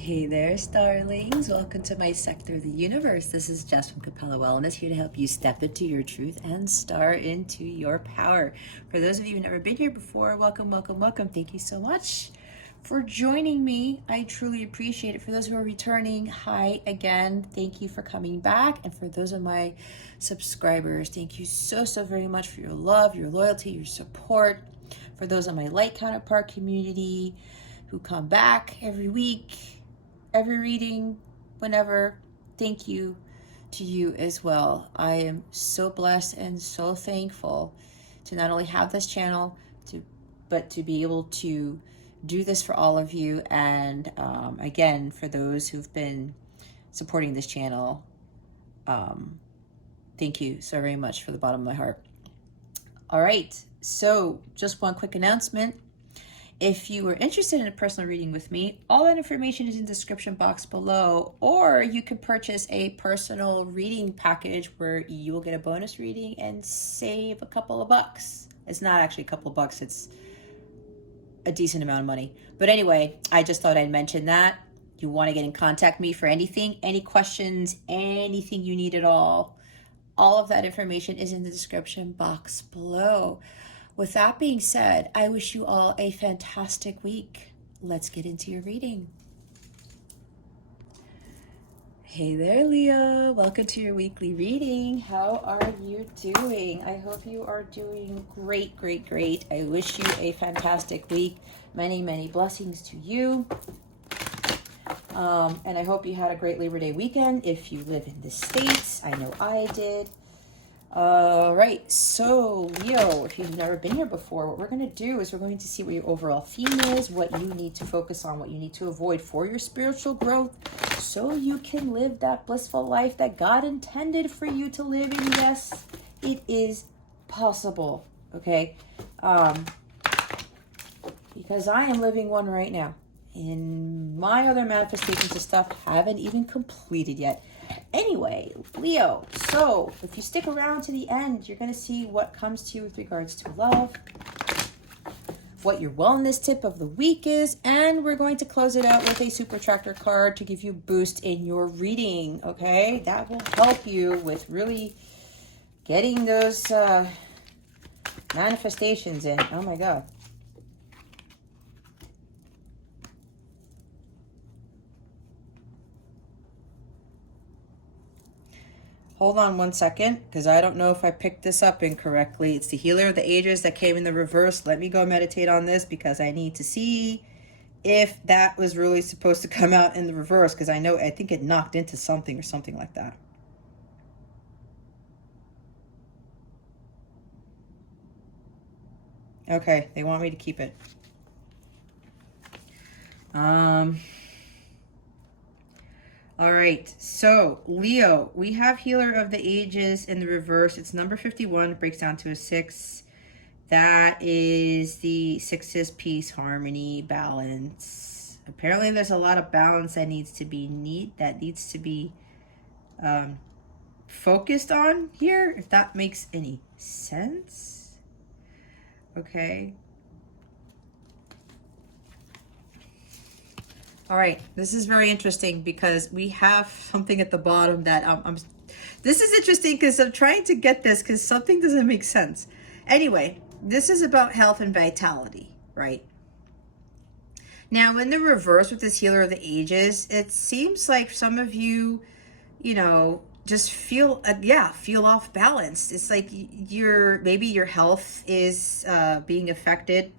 Hey there, starlings. Welcome to my sector of the universe. This is Jess from Capella Wellness, here to help you step into your truth and star into your power. For those of you who've never been here before, welcome, welcome, welcome. Thank you so much for joining me. I truly appreciate it. For those who are returning, hi again. Thank you for coming back. And for those of my subscribers, thank you so very much for your love, your loyalty, your support. For those of my light counterpart community who come back every week, every reading, whenever, thank you to you as well. I am so blessed and so thankful to not only have this channel, but to be able to do this for all of you. And again, for those who've been supporting this channel, thank you so very much from the bottom of my heart. All right, so just one quick announcement. If you are interested in a personal reading with me, all that information is in the description box below, or you can purchase a personal reading package where you will get a bonus reading and save a couple of bucks. It's not actually a couple of bucks, it's a decent amount of money. But anyway, I just thought I'd mention that. You want to get in contact with me for anything, any questions, anything you need at all of that information is in the description box below. With that being said, I wish you all a fantastic week. Let's get into your reading. Hey there, Leo. Welcome to your weekly reading. How are you doing? I hope you are doing great, great, great. I wish you a fantastic week. Many, many blessings to you. And I hope you had a great Labor Day weekend. If you live in the States, I know I did. All right, so Leo, if you've never been here before, what we're going to do is we're going to see what your overall theme is, what you need to focus on, what you need to avoid for your spiritual growth, so you can live that blissful life that God intended for you to live. And yes, it is possible, okay? Because I am living one right now. And my other manifestations of stuff haven't even completed yet. Anyway, Leo, so if you stick around to the end, you're going to see what comes to you with regards to love, what your wellness tip of the week is, and we're going to close it out with a super attractor card to give you a boost in your reading, okay? That will help you with really getting those manifestations in. Oh my God. Hold on one second, because I don't know if I picked this up incorrectly. It's the Healer of the Ages that came in the reverse. Let me go meditate on this, because I need to see if that was really supposed to come out in the reverse, because I think it knocked into something or something like that. Okay, they want me to keep it. All right, so Leo, we have Healer of the Ages in the reverse. It's number 51, breaks down to a 6. That is the 6's peace, harmony, balance. Apparently there's a lot of balance that needs to be focused on here, if that makes any sense. Okay. All right, this is very interesting because we have something at the bottom that this is interesting because I'm trying to get this because something doesn't make sense. Anyway, this is about health and vitality, right? Now, in the reverse with this Healer of the Ages, it seems like some of you, just feel off balance. It's like maybe your health is being affected.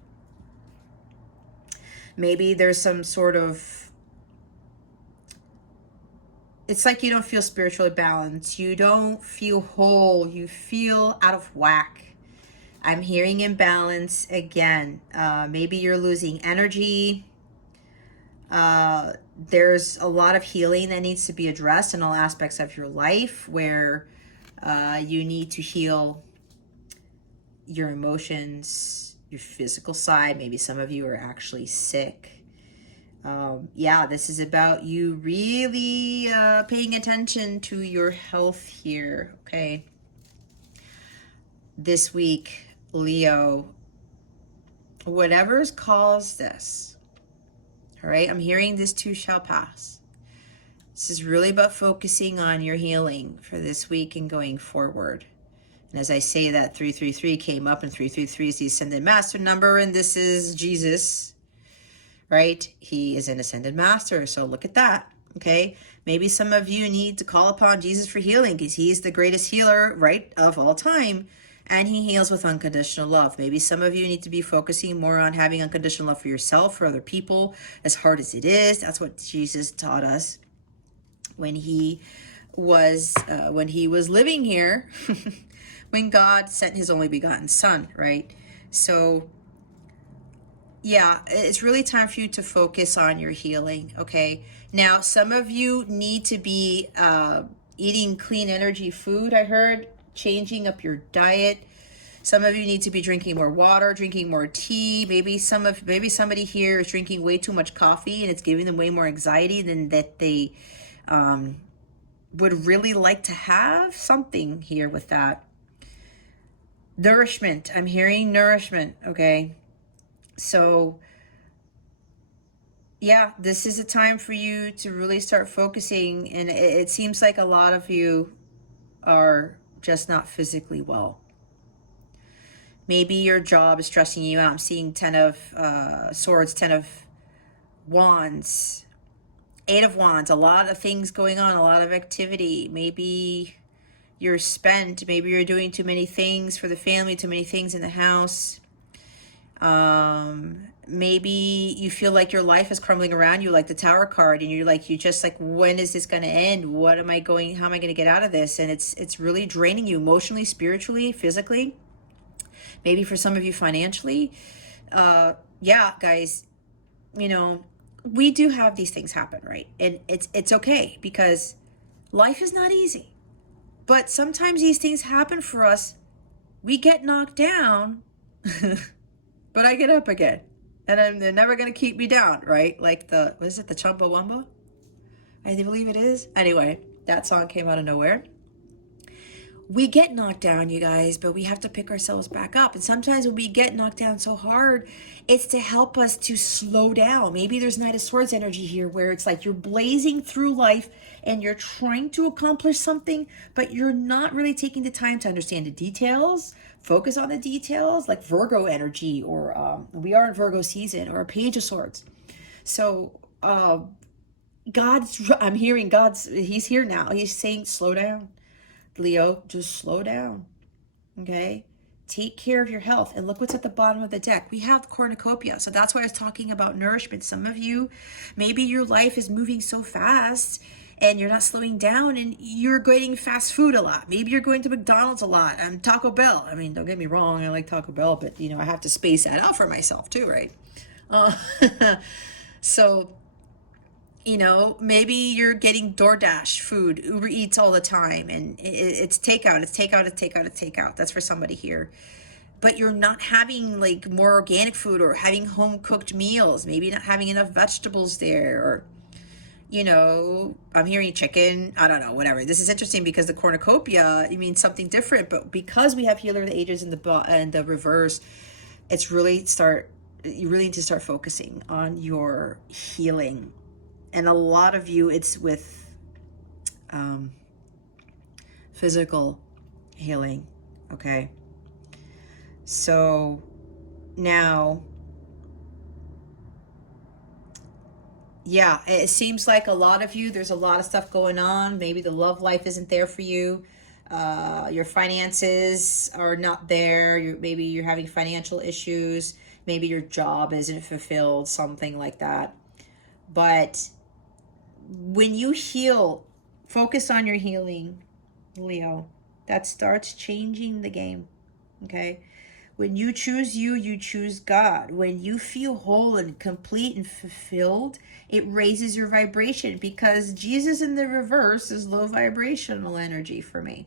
Maybe there's some sort of, it's like you don't feel spiritually balanced. You don't feel whole. You feel out of whack. I'm hearing imbalance again. Maybe you're losing energy. There's a lot of healing that needs to be addressed in all aspects of your life, where you need to heal your emotions, your physical side. Maybe some of you are actually sick. This is about you really paying attention to your health here, okay? This week, Leo, whatever's caused this All right, I'm hearing this too shall pass. This is really about focusing on your healing for this week and going forward. And as I say that, 333 came up, and 333 is the Ascended Master number, and this is Jesus, right? He is an Ascended Master, so look at that, okay? Maybe some of you need to call upon Jesus for healing because he's the greatest healer, right, of all time, and he heals with unconditional love. Maybe some of you need to be focusing more on having unconditional love for yourself, for other people, as hard as it is. That's what Jesus taught us when he was living here, when God sent his only begotten son, right? So yeah, it's really time for you to focus on your healing, okay? Now, some of you need to be eating clean energy food, I heard, changing up your diet. Some of you need to be drinking more water, drinking more tea. Maybe somebody here is drinking way too much coffee and it's giving them way more anxiety than that they would really like to have. Something here with that. Nourishment. I'm hearing nourishment, okay? So, yeah, this is a time for you to really start focusing. And it seems like a lot of you are just not physically well. Maybe your job is stressing you out. I'm seeing 10 of Swords, 10 of Wands, 8 of Wands, a lot of things going on, a lot of activity. Maybe you're spent. Maybe you're doing too many things for the family, too many things in the house. Maybe you feel like your life is crumbling around you like the Tower card, and you're just like, when is this going to end? How am I going to get out of this? And it's really draining you emotionally, spiritually, physically. Maybe for some of you financially. Yeah, guys, we do have these things happen, right? And it's okay because life is not easy. But sometimes these things happen for us. We get knocked down, but I get up again. And they're never going to keep me down, right? Like the Chumbawamba? I believe it is. Anyway, that song came out of nowhere. We get knocked down, you guys, but we have to pick ourselves back up. And sometimes when we get knocked down so hard, it's to help us to slow down. Maybe there's Knight of Swords energy here where it's like you're blazing through life and you're trying to accomplish something, but you're not really taking the time to understand the details, focus on the details, like Virgo energy, or we are in Virgo season, or a Page of Swords. So I'm hearing he's here now. He's saying, slow down. Leo, just slow down, okay? Take care of your health. And look what's at the bottom of the deck. We have cornucopia. So that's why I was talking about nourishment. Some of you, maybe your life is moving so fast and you're not slowing down and you're getting fast food a lot. Maybe you're going to McDonald's a lot and Taco Bell. I mean, don't get me wrong, I like Taco Bell, but I have to space that out for myself too, right? So maybe you're getting DoorDash food, Uber Eats all the time, and it's takeout. That's for somebody here. But you're not having like more organic food or having home cooked meals, maybe not having enough vegetables there, or, I'm hearing chicken. I don't know, whatever. This is interesting because the cornucopia, it means something different, but because we have Healer of the Ages in the reverse, you really need to start focusing on your healing. And a lot of you, it's with physical healing, okay? So now, yeah, it seems like a lot of you, there's a lot of stuff going on. Maybe the love life isn't there for you. Your finances are not there. Maybe you're having financial issues. Maybe your job isn't fulfilled, something like that. But when you heal, focus on your healing, Leo, that starts changing the game, okay? When you choose you choose God. When you feel whole and complete and fulfilled, it raises your vibration, because Jesus in the reverse is low vibrational energy for me,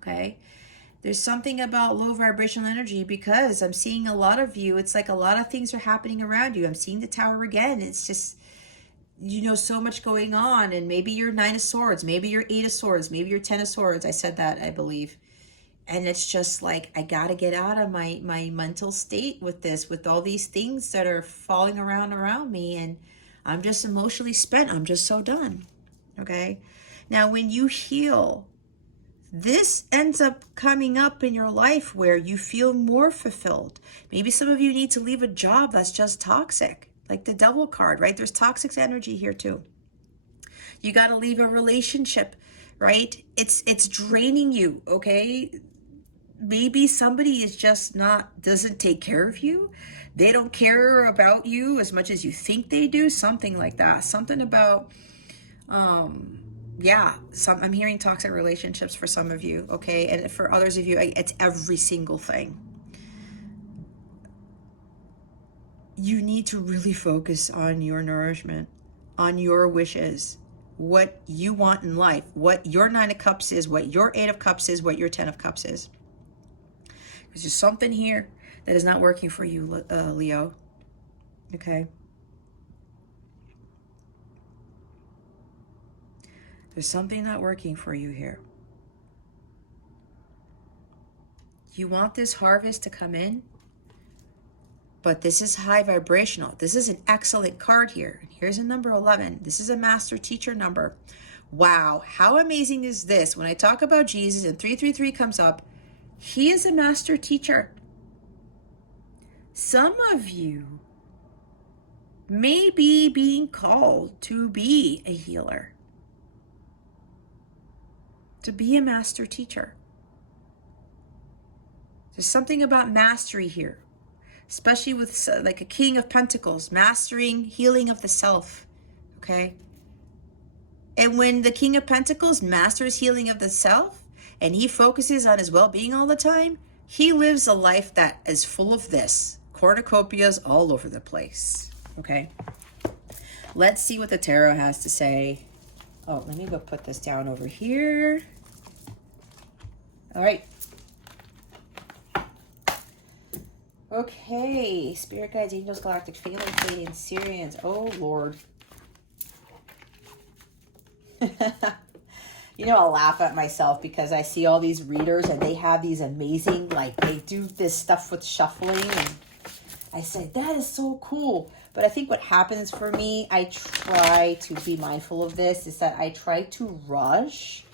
okay? There's something about low vibrational energy because I'm seeing a lot of you, it's like a lot of things are happening around you. I'm seeing the Tower again. It's just, so much going on, and maybe you're 9 of Swords, maybe you're 8 of Swords, maybe you're 10 of Swords. I said that, I believe. And it's just like, I got to get out of my mental state with this, with all these things that are falling around me. And I'm just emotionally spent. I'm just so done. Okay. Now, when you heal, this ends up coming up in your life where you feel more fulfilled. Maybe some of you need to leave a job that's just toxic, like the Devil card, right? There's toxic energy here too. You got to leave a relationship, right? It's draining you, okay? Maybe somebody is just doesn't take care of you. They don't care about you as much as you think they do. Something like that. Something about, yeah, I'm hearing toxic relationships for some of you, okay? And for others of you, it's every single thing. You need to really focus on your nourishment, on your wishes, what you want in life, what your 9 of Cups is, what your 8 of Cups is, what your 10 of Cups is. There's just something here that is not working for you, Leo. Okay. There's something not working for you here. You want this harvest to come in, but this is high vibrational. This is an excellent card here. Here's a number 11. This is a master teacher number. Wow, how amazing is this? When I talk about Jesus and 333 comes up, he is a master teacher. Some of you may be being called to be a healer, to be a master teacher. There's something about mastery here, especially with like a King of Pentacles, mastering healing of the self, okay? And when the King of Pentacles masters healing of the self and he focuses on his well-being all the time, he lives a life that is full of this, cornucopias all over the place, okay? Let's see what the tarot has to say. Oh, let me go put this down over here. All right. Okay, Spirit Guides, Angels, Galactic Family, Pleiadians, Syrians. Oh, Lord. You know, I'll laugh at myself because I see all these readers and they have these amazing, like, they do this stuff with shuffling. And I say, that is so cool. But I think what happens for me, I try to be mindful of this, is that I try to rush.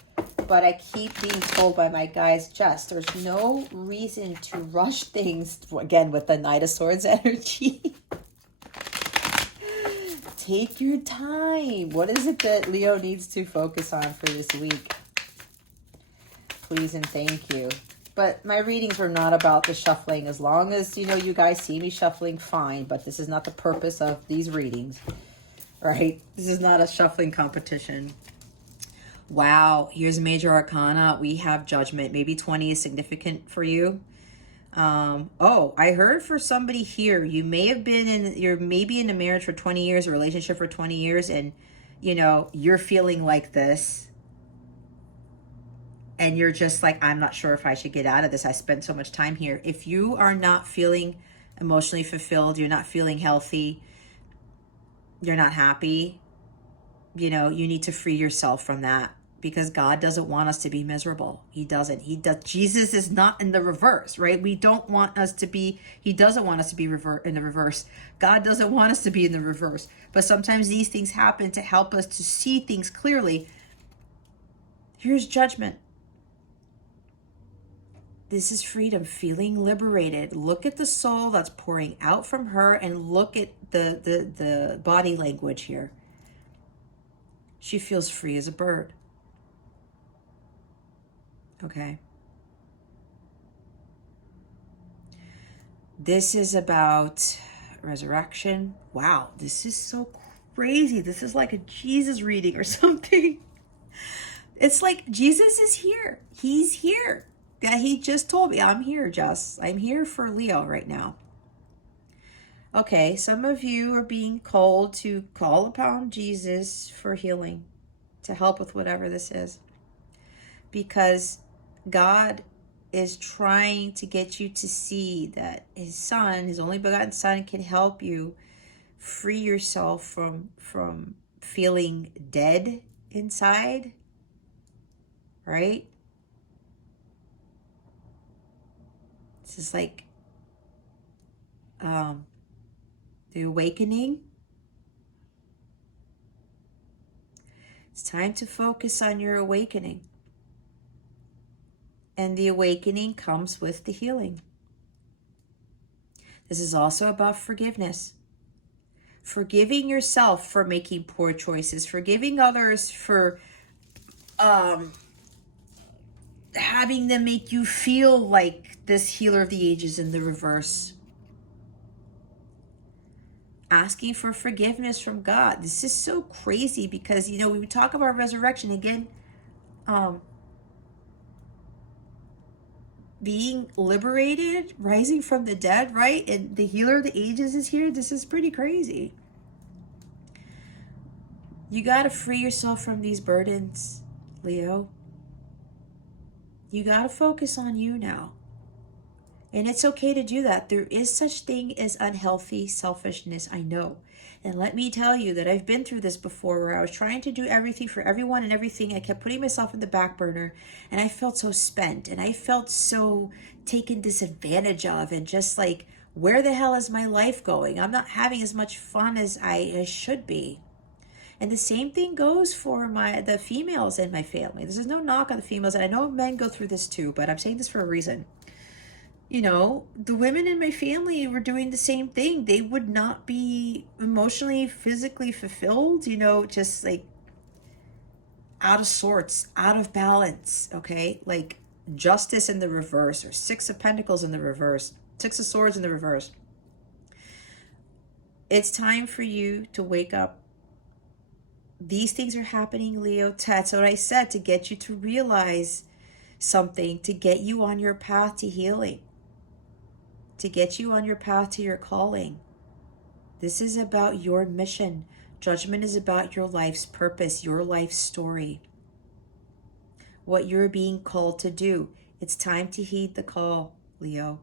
But I keep being told by my guys, Jess, there's no reason to rush things. Again, with the Knight of Swords energy. Take your time. What is it that Leo needs to focus on for this week? Please and thank you. But my readings are not about the shuffling. As long as, you know, you guys see me shuffling, fine. But this is not the purpose of these readings, right? This is not a shuffling competition. Wow, here's a major arcana. We have Judgment. Maybe 20 is significant for you. Oh, I heard for somebody here, you may have been you're maybe in a marriage for 20 years, a relationship for 20 years, and, you know, you're feeling like this. And you're just like, I'm not sure if I should get out of this. I spent so much time here. If you are not feeling emotionally fulfilled, you're not feeling healthy, you're not happy, you know, you need to free yourself from that. Because God doesn't want us to be miserable. He doesn't. Jesus is not in the reverse, right? We don't want us to be, he doesn't want us to be in the reverse. God doesn't want us to be in the reverse. But sometimes these things happen to help us to see things clearly. Here's Judgment. This is freedom, feeling liberated. Look at the soul that's pouring out from her and look at the body language here. She feels free as a bird. Okay. This is about resurrection. Wow, this is so crazy. This is like a Jesus reading or something. It's like Jesus is here. He's here. Yeah, he just told me, I'm here, Jess. I'm here for Leo right now. Okay, some of you are being called to call upon Jesus for healing, to help with whatever this is. Because God is trying to get you to see that his son, his only begotten son, can help you free yourself from feeling dead inside, right? This is like the awakening. It's time to focus on your awakening. And the awakening comes with the healing. This is also about forgiveness. Forgiving yourself for making poor choices. Forgiving others for having them make you feel like this healer of the ages in the reverse. Asking for forgiveness from God. This is so crazy because, we talk about resurrection again. Being liberated, rising from the dead, right? And the healer of the ages is here. This is pretty crazy. You got to free yourself from these burdens, Leo. You got to focus on you now. And it's okay to do that. There is such thing as unhealthy selfishness, I know. And let me tell you that I've been through this before where I was trying to do everything for everyone and everything. I kept putting myself in the back burner and I felt so spent and I felt so taken disadvantage of and just like, where the hell is my life going? I'm not having as much fun as I should be. And the same thing goes for the females in my family. This is no knock on the females. And I know men go through this too, but I'm saying this for a reason. The women in my family were doing the same thing. They would not be emotionally, physically fulfilled, just like out of sorts, out of balance, okay? Like justice in the reverse, or Six of Pentacles in the reverse, Six of Swords in the reverse. It's time for you to wake up. These things are happening, Leo. That's what I said, to get you to realize something, to get you on your path to healing. To get you on your path to your calling. This is about your mission. Judgment is about your life's purpose, your life story. What you're being called to do. It's time to heed the call, Leo.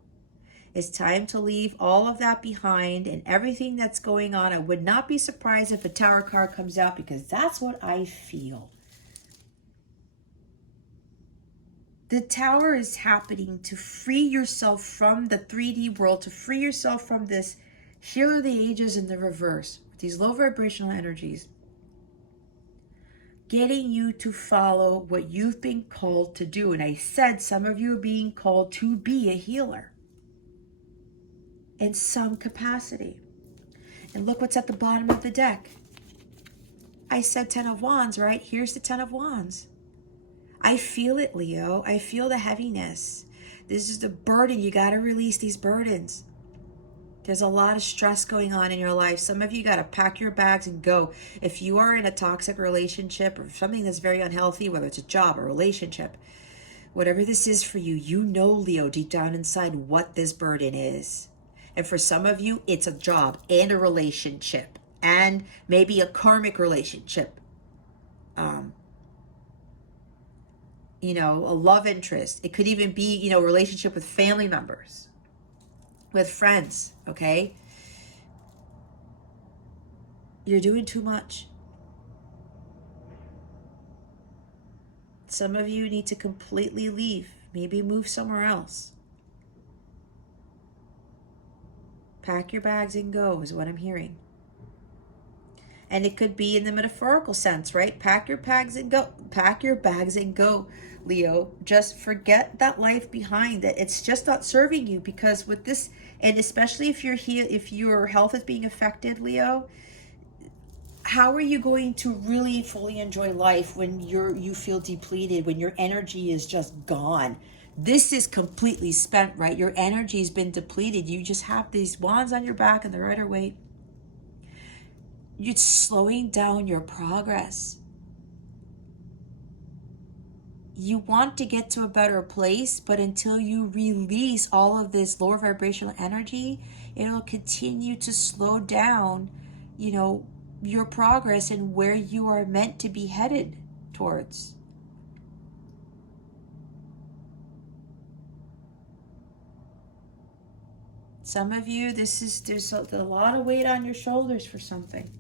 It's time to leave all of that behind and everything that's going on. I would not be surprised if a Tower card comes out because that's what I feel. The Tower is happening to free yourself from the 3D world, to free yourself from this healer of the ages in the reverse, these low vibrational energies, getting you to follow what you've been called to do. And I said some of you are being called to be a healer in some capacity. And look what's at the bottom of the deck. I said 10 of Wands, right? Here's the 10 of Wands. I feel it, Leo. I feel the heaviness. This is the burden. You got to release these burdens. There's a lot of stress going on in your life. Some of you got to pack your bags and go. If you are in a toxic relationship or something that's very unhealthy, whether it's a job or relationship, whatever this is for you, you know, Leo, deep down inside what this burden is. And for some of you, it's a job and a relationship and maybe a karmic relationship. A love interest. It could even be, a relationship with family members, with friends, okay? You're doing too much. Some of you need to completely leave, maybe move somewhere else. Pack your bags and go is what I'm hearing. And it could be in the metaphorical sense, right? Pack your bags and go. Pack your bags and go, Leo. Just forget that life behind, that it's just not serving you, because with this, and especially if your health is being affected, Leo, how are you going to really fully enjoy life when you feel depleted, when your energy is just gone? This is completely spent, right? Your energy's been depleted. You just have these wands on your back and the Rider-Waite. You're slowing down your progress. You want to get to a better place, but until you release all of this lower vibrational energy, it'll continue to slow down, your progress and where you are meant to be headed towards. Some of you, there's a lot of weight on your shoulders for something.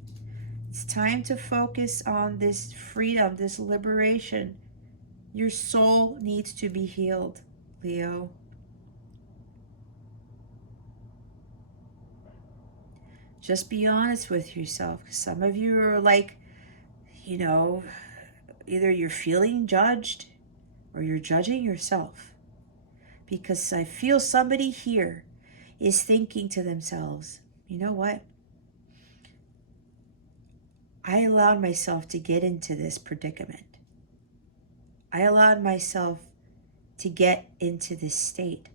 It's time to focus on this freedom, this liberation. Your soul needs to be healed, Leo. Just be honest with yourself. Some of you are like, you know, either you're feeling judged or you're judging yourself. Because I feel somebody here is thinking to themselves, you know what? I allowed myself to get into this predicament. I allowed myself to get into this state.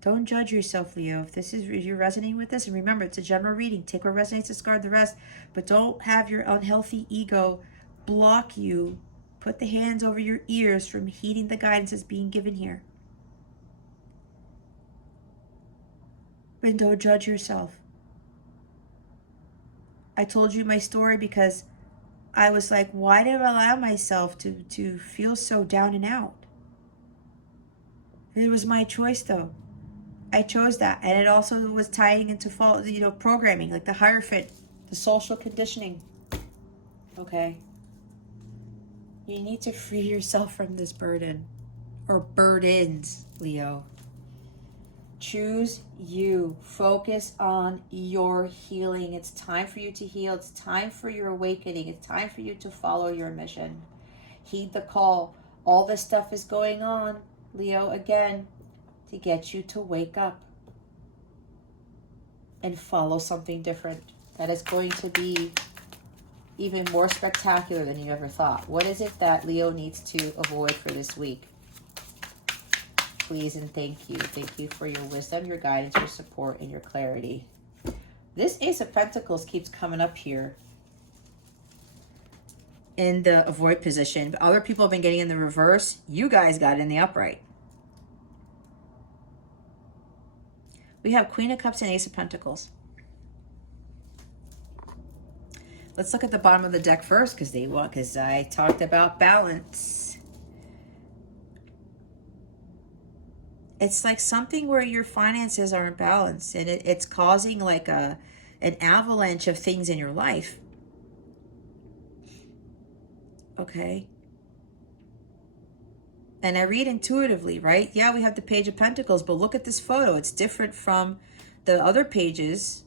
Don't judge yourself, Leo. If you're resonating with this, and remember, it's a general reading. Take what resonates, discard the rest. But don't have your unhealthy ego block you. Put the hands over your ears from heeding the guidance that's being given here. And don't judge yourself. I told you my story because I was like, why did I allow myself to feel so down and out? It was my choice, though. I chose that. And it also was tying into programming, like the Hierophant, the social conditioning. Okay. You need to free yourself from this burden. Or burdens, Leo. Choose you. Focus on your healing. It's time for you to heal. It's time for your awakening. It's time for you to follow your mission. Heed the call. All this stuff is going on, Leo, again, to get you to wake up and follow something different that is going to be even more spectacular than you ever thought. What is it that Leo needs to avoid for this week? Please and thank you. Thank you for your wisdom, your guidance, your support, and your clarity. This Ace of Pentacles keeps coming up here in the avoid position. But other people have been getting in the reverse. You guys got in the upright. We have Queen of Cups and Ace of Pentacles. Let's look at the bottom of the deck first because I talked about balance. It's like something where your finances aren't balanced, and it's causing like an avalanche of things in your life. Okay. And I read intuitively, right? Yeah, we have the Page of Pentacles, but look at this photo. It's different from the other pages.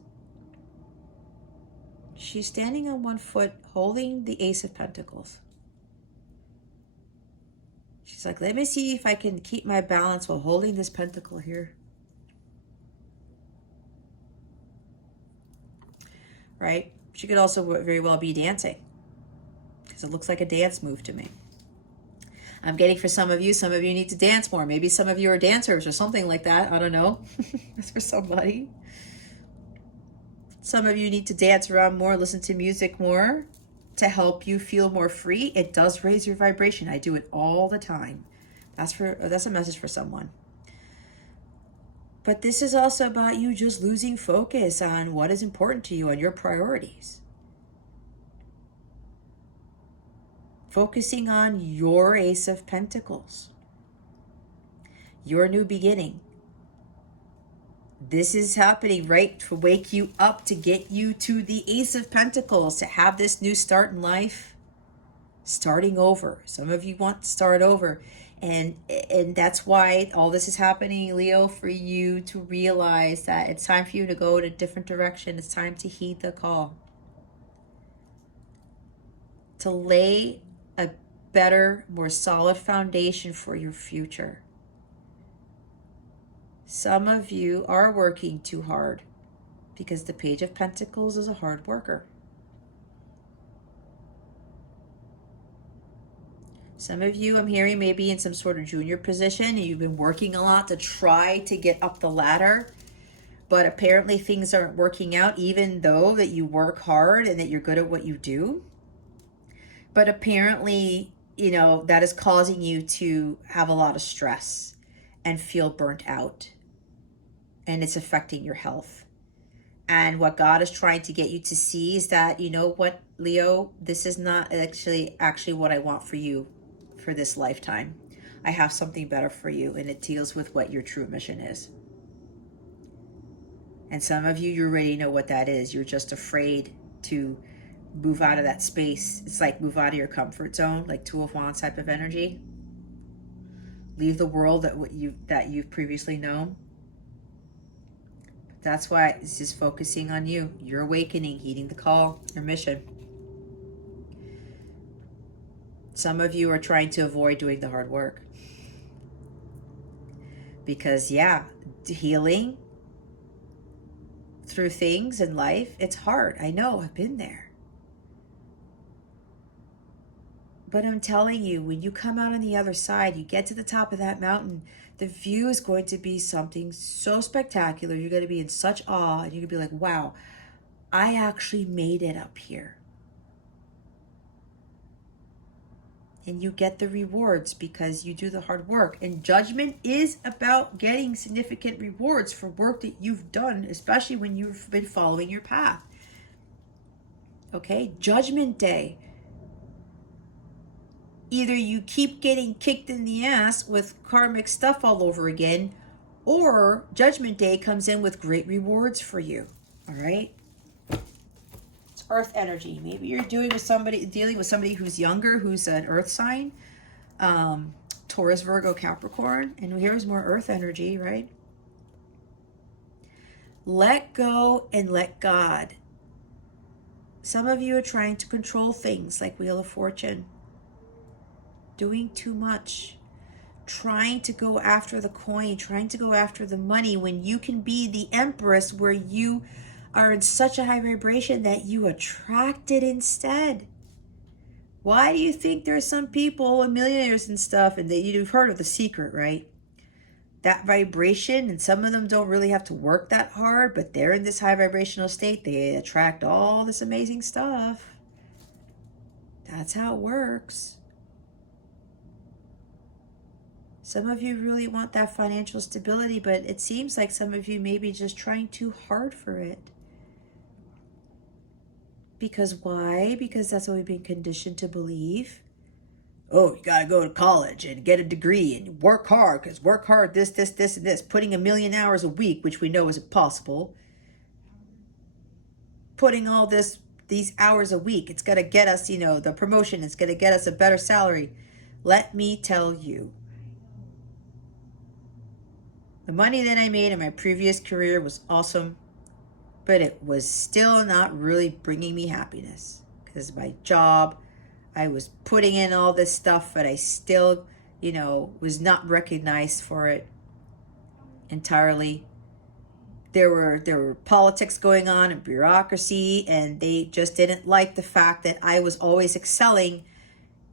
She's standing on one foot holding the Ace of Pentacles. She's like, let me see if I can keep my balance while holding this pentacle here. Right? She could also very well be dancing, because it looks like a dance move to me. I'm getting for some of you need to dance more. Maybe some of you are dancers or something like that. I don't know. That's for somebody. Some of you need to dance around more, listen to music more to help you feel more free. It does raise your vibration. I do it all the time. That's a message for someone. But this is also about you just losing focus on what is important to you and your priorities. Focusing on your Ace of Pentacles. Your new beginning. This is happening, right, to wake you up, to get you to the Ace of Pentacles, to have this new start in life, starting over. Some of you want to start over, and that's why all this is happening, Leo, for you to realize that it's time for you to go in a different direction. It's time to heed the call, to lay a better, more solid foundation for your future. Some of you are working too hard because the Page of Pentacles is a hard worker. Some of you, I'm hearing, maybe in some sort of junior position, and you've been working a lot to try to get up the ladder, but apparently things aren't working out, even though that you work hard and that you're good at what you do. But apparently, that is causing you to have a lot of stress and feel burnt out. And it's affecting your health. And what God is trying to get you to see is that, you know what, Leo, this is not actually what I want for you for this lifetime. I have something better for you, and it deals with what your true mission is. And some of you, you already know what that is. You're just afraid to move out of that space. It's like move out of your comfort zone, like Two of Wands type of energy. Leave the world that you've previously known. That's why it's just focusing on you, your awakening, heeding the call, your mission. Some of you are trying to avoid doing the hard work. Because, yeah, healing through things in life, it's hard. I know, I've been there. But I'm telling you, when you come out on the other side, you get to the top of that mountain, the view is going to be something so spectacular. You're going to be in such awe, and you're going to be like, wow, I actually made it up here. And you get the rewards because you do the hard work. And judgment is about getting significant rewards for work that you've done, especially when you've been following your path. Okay? Judgment Day. Either you keep getting kicked in the ass with karmic stuff all over again, or Judgment Day comes in with great rewards for you. All right? Earth energy. Maybe you're dealing with somebody who's younger, who's an earth sign, Taurus, Virgo, Capricorn, and here's more earth energy, right? Let go and let God. Some of you are trying to control things like Wheel of Fortune, doing too much, trying to go after the coin, trying to go after the money when you can be the Empress, where you are in such a high vibration that you attract it instead. Why do you think there's some people and millionaires and stuff, and you've heard of The Secret, right? That vibration, and some of them don't really have to work that hard, but they're in this high vibrational state. They attract all this amazing stuff. That's how it works. Some of you really want that financial stability, but it seems like some of you may be just trying too hard for it. Because why? Because that's what we've been conditioned to believe. Oh, you got to go to college and get a degree and work hard, because work hard, this, and this. Putting 1 million hours a week, which we know is impossible. Putting all these hours a week, it's going to get us, the promotion. It's going to get us a better salary. Let me tell you, the money that I made in my previous career was awesome, but it was still not really bringing me happiness, because my job, I was putting in all this stuff, but I still, was not recognized for it entirely. There were politics going on and bureaucracy, and they just didn't like the fact that I was always excelling,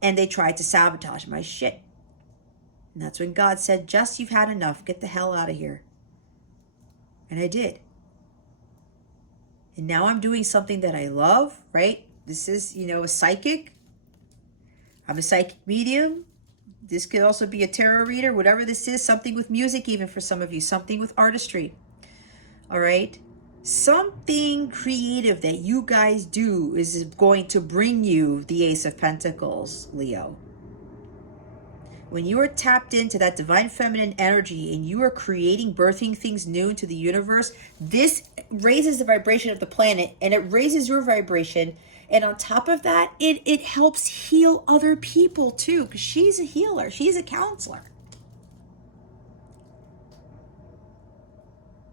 and they tried to sabotage my shit. And that's when God said, Jess, you've had enough. Get the hell out of here. And I did. And now I'm doing something that I love, right? This is, a psychic. I'm a psychic medium. This could also be a tarot reader, whatever this is, something with music even for some of you, something with artistry. All right? Something creative that you guys do is going to bring you the Ace of Pentacles, Leo. When you are tapped into that divine feminine energy and you are creating, birthing things new into the universe, this raises the vibration of the planet, and it raises your vibration. And on top of that, it helps heal other people too, because she's a healer. She's a counselor.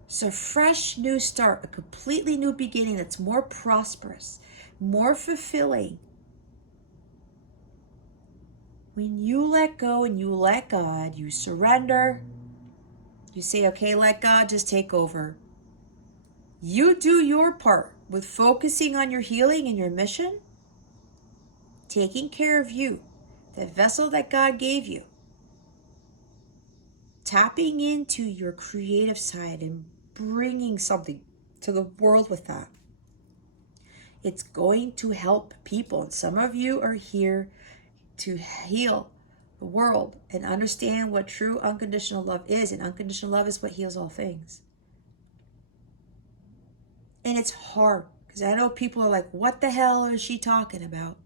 So fresh new start, a completely new beginning that's more prosperous, more fulfilling. When you let go and you let God, you surrender. You say, okay, let God just take over. You do your part with focusing on your healing and your mission, taking care of you, the vessel that God gave you, tapping into your creative side and bringing something to the world with that. It's going to help people. And some of you are here to heal the world and understand what true unconditional love is. And unconditional love is what heals all things. And it's hard, because I know people are like, what the hell is she talking about?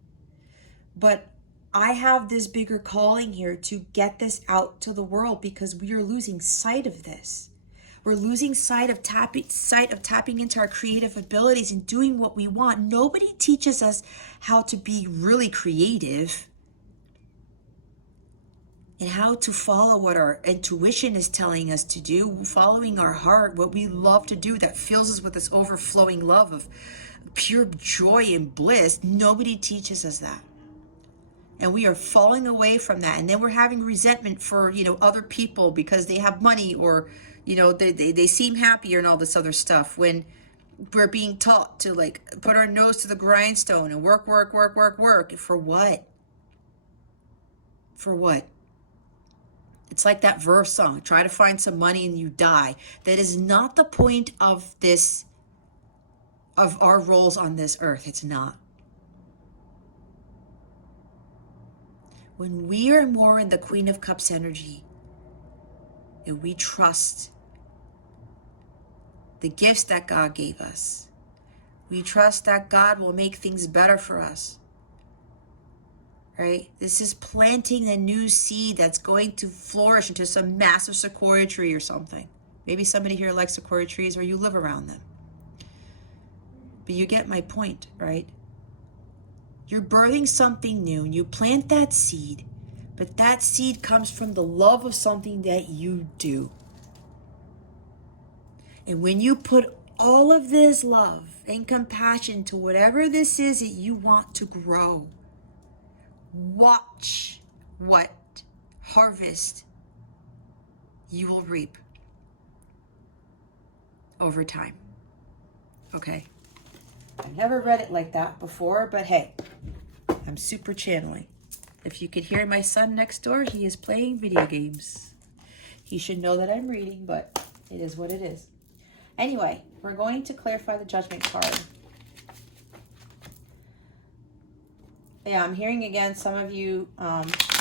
But I have this bigger calling here to get this out to the world, because we are losing sight of this. We're losing sight of tapping into our creative abilities and doing what we want. Nobody teaches us how to be really creative. and how to follow what our intuition is telling us to do, following our heart, what we love to do that fills us with this overflowing love of pure joy and bliss. Nobody teaches us that. And we are falling away from that. And then we're having resentment for, other people because they have money, or, they seem happier and all this other stuff, when we're being taught to like put our nose to the grindstone and work. For what? For what? It's like that verse song, try to find some money and you die. That is not the point of our roles on this earth. It's not. When we are more in the Queen of Cups energy, and we trust the gifts that God gave us, we trust that God will make things better for us. Right? This is planting a new seed that's going to flourish into some massive sequoia tree or something. Maybe somebody here likes sequoia trees, or you live around them. But you get my point, right? You're birthing something new, and you plant that seed, but that seed comes from the love of something that you do. And when you put all of this love and compassion to whatever this is that you want to grow, watch what harvest you will reap over time. Okay? I've never read it like that before, but hey, I'm super channeling. If you could hear my son next door, he is playing video games. He should know that I'm reading, but it is what it is. Anyway, we're going to clarify the Judgment card. Yeah, I'm hearing again, some of you,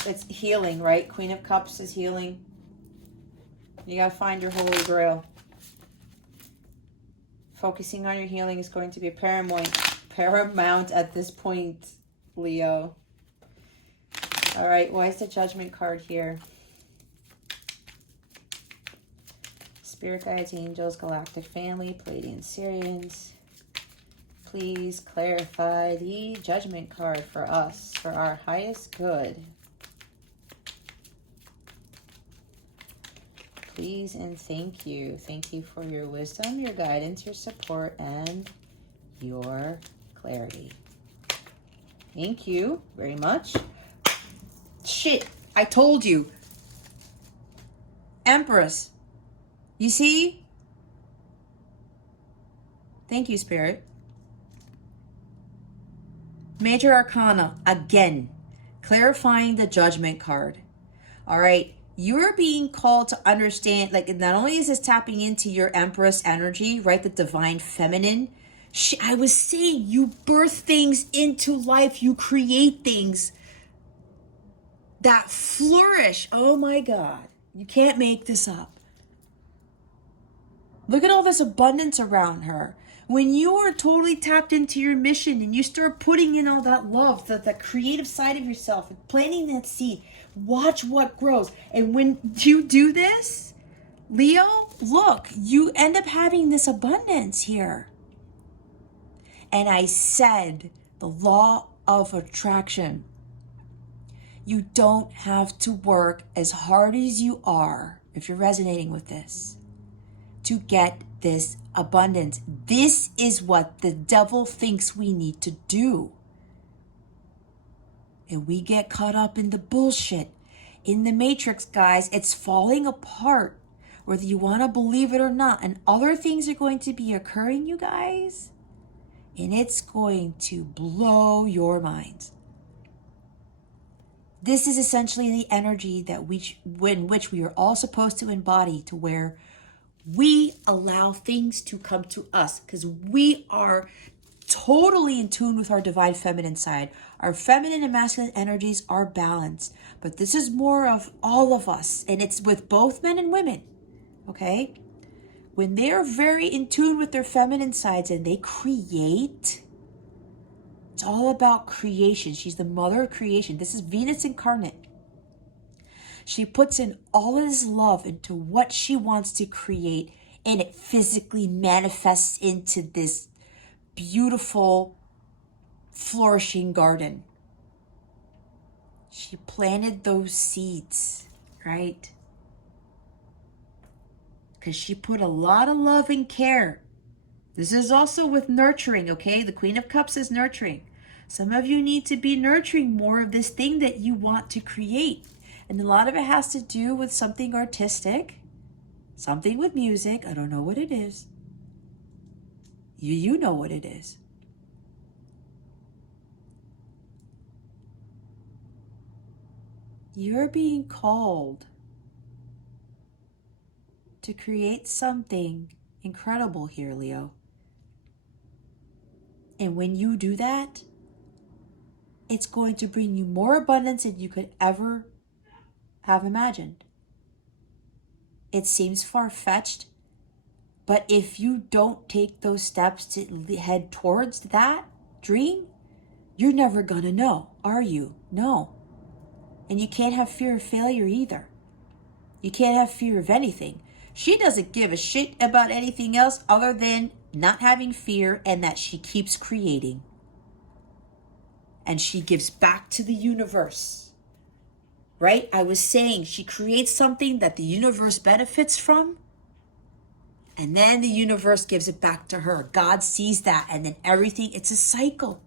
it's healing, right? Queen of Cups is healing. You got to find your holy grail. Focusing on your healing is going to be paramount at this point, Leo. All right, why is the Judgment card here? Spirit guides, angels, galactic family, Pleiadian Syrians. Please clarify the Judgment card for us, for our highest good. Please and thank you. Thank you for your wisdom, your guidance, your support, and your clarity. Thank you very much. Shit, I told you. Empress. You see? Thank you, Spirit. Major Arcana, again, clarifying the Judgment card. All right, you're being called to understand, like, not only is this tapping into your Empress energy, right, the divine feminine, I was saying you birth things into life, you create things that flourish. Oh my God, you can't make this up. Look at all this abundance around her. When you are totally tapped into your mission and you start putting in all that love, that creative side of yourself, and planting that seed, watch what grows. And when you do this, Leo, look, you end up having this abundance here. And I said, the law of attraction. You don't have to work as hard as you are, if you're resonating with this, to get this abundance. This is what the devil thinks we need to do. And we get caught up in the bullshit. In the matrix, guys, it's falling apart, whether you want to believe it or not. And other things are going to be occurring, you guys. And it's going to blow your minds. This is essentially the energy that in which we are all supposed to embody, to where we allow things to come to us, because we are totally in tune with our divine feminine side. Our feminine and masculine energies are balanced, but this is more of all of us, and it's with both men and women, okay? When they're very in tune with their feminine sides and they create, it's all about creation. She's the mother of creation. This is Venus incarnate. She puts in all of this love into what she wants to create, and it physically manifests into this beautiful, flourishing garden. She planted those seeds. right? Because she put a lot of love and care. This is also with nurturing, okay? The Queen of Cups is nurturing. Some of you need to be nurturing more of this thing that you want to create. And a lot of it has to do with something artistic, something with music. I don't know what it is. You know what it is. You're being called to create something incredible here, Leo. And when you do that, it's going to bring you more abundance than you could ever have imagined. It seems far-fetched, but if you don't take those steps to head towards that dream, you're never gonna know, are you? No. And you can't have fear of failure either. You can't have fear of anything. She doesn't give a shit about anything else other than not having fear, and that she keeps creating. And she gives back to the universe. Right? I was saying she creates something that the universe benefits from, and then the universe gives it back to her. God sees that, and then everything, it's a cycle.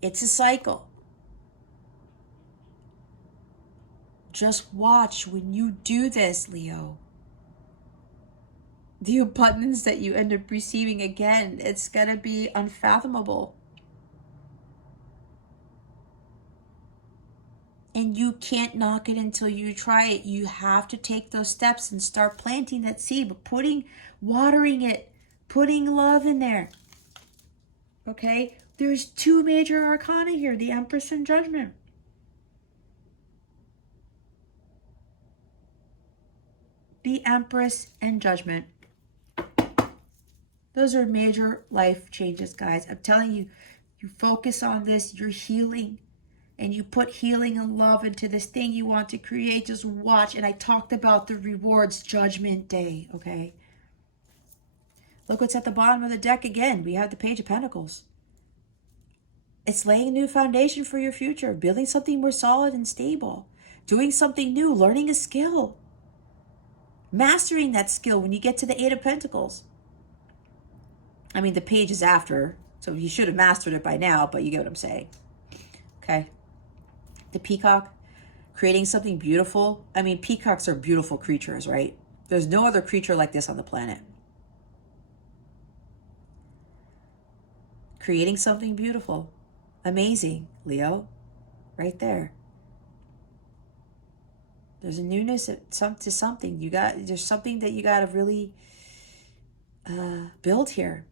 It's a cycle. Just watch when you do this, Leo. The abundance that you end up receiving, again, it's going to be unfathomable. And you can't knock it until you try it. You have to take those steps and start planting that seed, but watering it, putting love in there. Okay? There's two major arcana here, the Empress and Judgment. The Empress and Judgment. Those are major life changes, guys. I'm telling you, you focus on this, you're healing. And you put healing and love into this thing you want to create. Just watch. And I talked about the rewards, Judgment Day, okay? Look what's at the bottom of the deck again. We have the Page of Pentacles. It's laying a new foundation for your future. Building something more solid and stable. Doing something new. Learning a skill. Mastering that skill when you get to the Eight of Pentacles. I mean, the Page is after. So you should have mastered it by now, but you get what I'm saying. Okay? The Peacock, creating something beautiful. I mean, peacocks are beautiful creatures, right? There's no other creature like this on the planet. Creating something beautiful. Amazing, Leo. Right there. There's a newness to something. There's something that you got to really build here.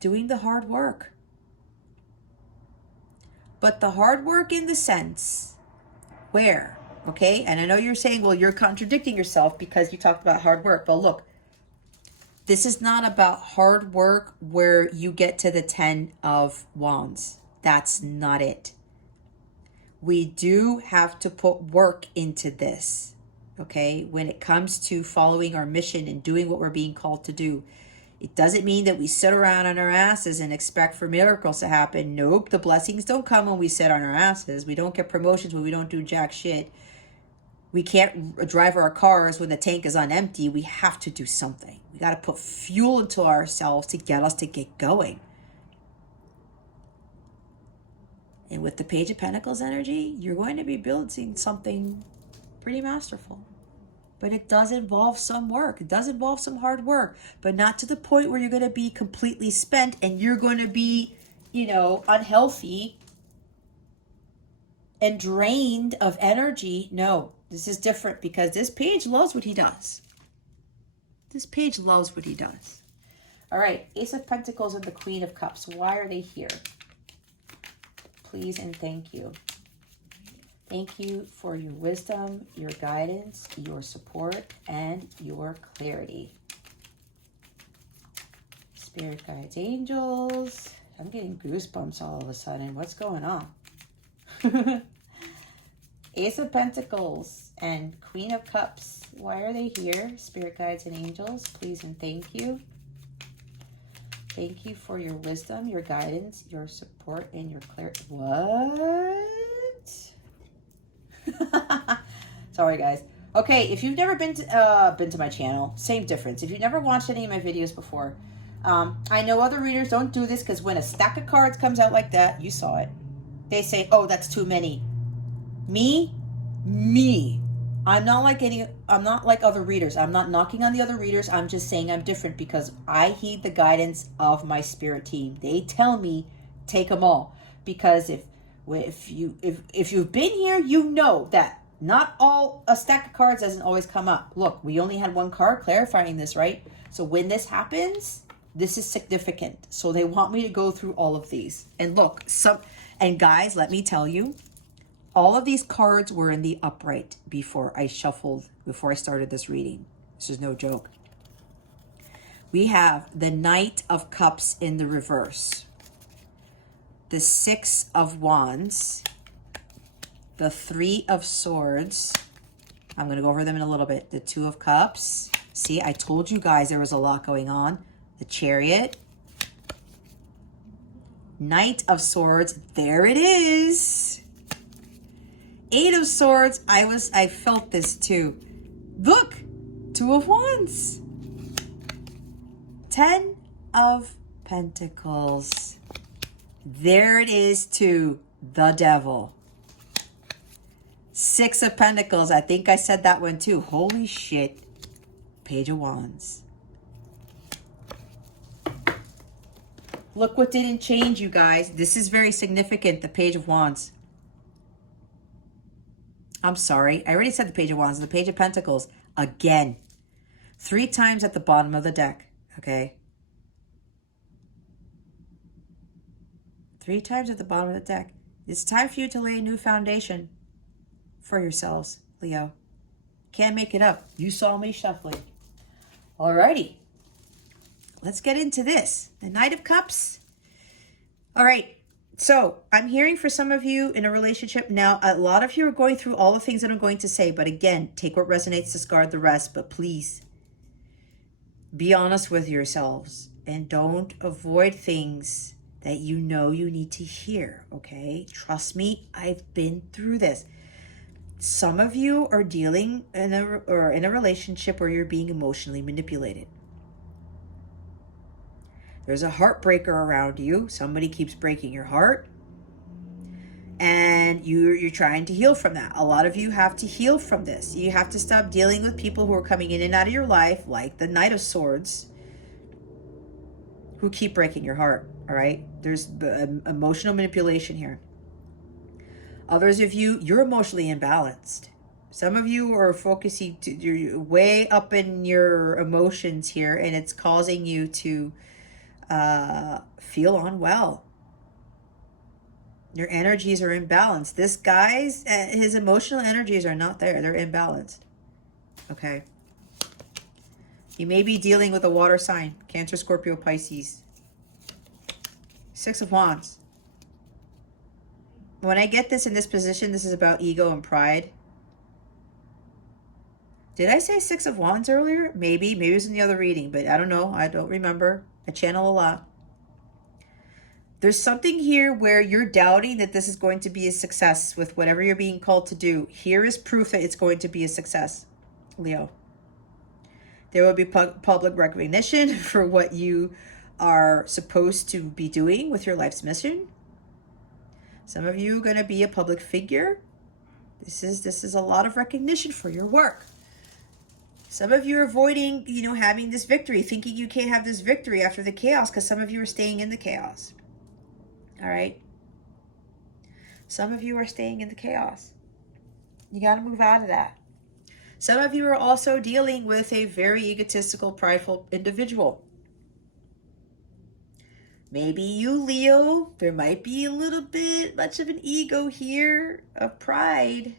Doing the hard work. But the hard work in the sense where, okay? And I know you're saying, well, you're contradicting yourself because you talked about hard work. But look, this is not about hard work where you get to the 10 of Wands. That's not it. We do have to put work into this, okay? When it comes to following our mission and doing what we're being called to do. It doesn't mean that we sit around on our asses and expect for miracles to happen. Nope, the blessings don't come when we sit on our asses. We don't get promotions when we don't do jack shit. We can't drive our cars when the tank is on empty. We have to do something. We got to put fuel into ourselves to get us to get going. And with the Page of Pentacles energy, you're going to be building something pretty masterful. But it does involve some work. It does involve some hard work, but not to the point where you're going to be completely spent and you're going to be, unhealthy and drained of energy. No, this is different because this page loves what he does. This page loves what he does. All right, Ace of Pentacles and the Queen of Cups. Why are they here? Please and thank you. Thank you for your wisdom, your guidance, your support, and your clarity. Spirit guides, angels. I'm getting goosebumps all of a sudden. What's going on? Ace of Pentacles and Queen of Cups. Why are they here? Spirit guides and angels, please and thank you. Thank you for your wisdom, your guidance, your support, and your clarity. What? Sorry, guys. Okay, if you've never been to my channel, same difference. If you've never watched any of my videos before, I know other readers don't do this because when a stack of cards comes out like that, you saw it, they say, oh, that's too many. Me, I'm not like other readers. I'm not knocking on the other readers. I'm just saying I'm different because I heed the guidance of my spirit team. They tell me take them all, because if you've been here, you know that not all a stack of cards doesn't always come up. Look, we only had one card clarifying this, right? So when this happens, this is significant. So they want me to go through all of these. And look, and guys, let me tell you, all of these cards were in the upright before I started this reading. This is no joke. We have the Knight of Cups in the reverse, the Six of Wands, the Three of Swords. I'm going to go over them in a little bit. The Two of Cups. See, I told you guys there was a lot going on. The Chariot. Knight of Swords. There it is. Eight of Swords. I felt this too. Look, Two of Wands. 10 of Pentacles. There it is too. The Devil. Six of Pentacles. I think I said that one too. Holy shit. Page of Wands. Look what didn't change, you guys. This is very significant. The Page of Wands. I'm sorry. I already said the Page of Wands. The Page of Pentacles. Again. 3 times at the bottom of the deck. Okay. 3 times at the bottom of the deck. It's time for you to lay a new foundation for yourselves, Leo. Can't make it up. You saw me shuffling. Alrighty. Let's get into this. The Knight of Cups. All right. So I'm hearing for some of you in a relationship now, a lot of you are going through all the things that I'm going to say. But again, take what resonates, discard the rest. But please be honest with yourselves and don't avoid things that you know you need to hear. Okay. Trust me. I've been through this. Some of you are dealing in a relationship where you're being emotionally manipulated. There's a heartbreaker around you. Somebody keeps breaking your heart. And you're trying to heal from that. A lot of you have to heal from this. You have to stop dealing with people who are coming in and out of your life, like the Knight of Swords, who keep breaking your heart. All right? There's emotional manipulation here. Others of you, you're emotionally imbalanced. Some of you are focusing, you're way up in your emotions here, and it's causing you to feel unwell. Your energies are imbalanced. This guy's, his emotional energies are not there. They're imbalanced. Okay. You may be dealing with a water sign. Cancer, Scorpio, Pisces. Six of Wands. When I get this in this position, this is about ego and pride. Did I say Six of Wands earlier? Maybe it was in the other reading, but I don't know. I don't remember. I channel a lot. There's something here where you're doubting that this is going to be a success with whatever you're being called to do. Here is proof that it's going to be a success, Leo. There will be public recognition for what you are supposed to be doing with your life's mission. Some of you are going to be a public figure. This is a lot of recognition for your work. Some of you are avoiding, having this victory, thinking you can't have this victory after the chaos because some of you are staying in the chaos. All right? Some of you are staying in the chaos. You got to move out of that. Some of you are also dealing with a very egotistical, prideful individual. Maybe you, Leo, there might be a little bit much of an ego here, of pride.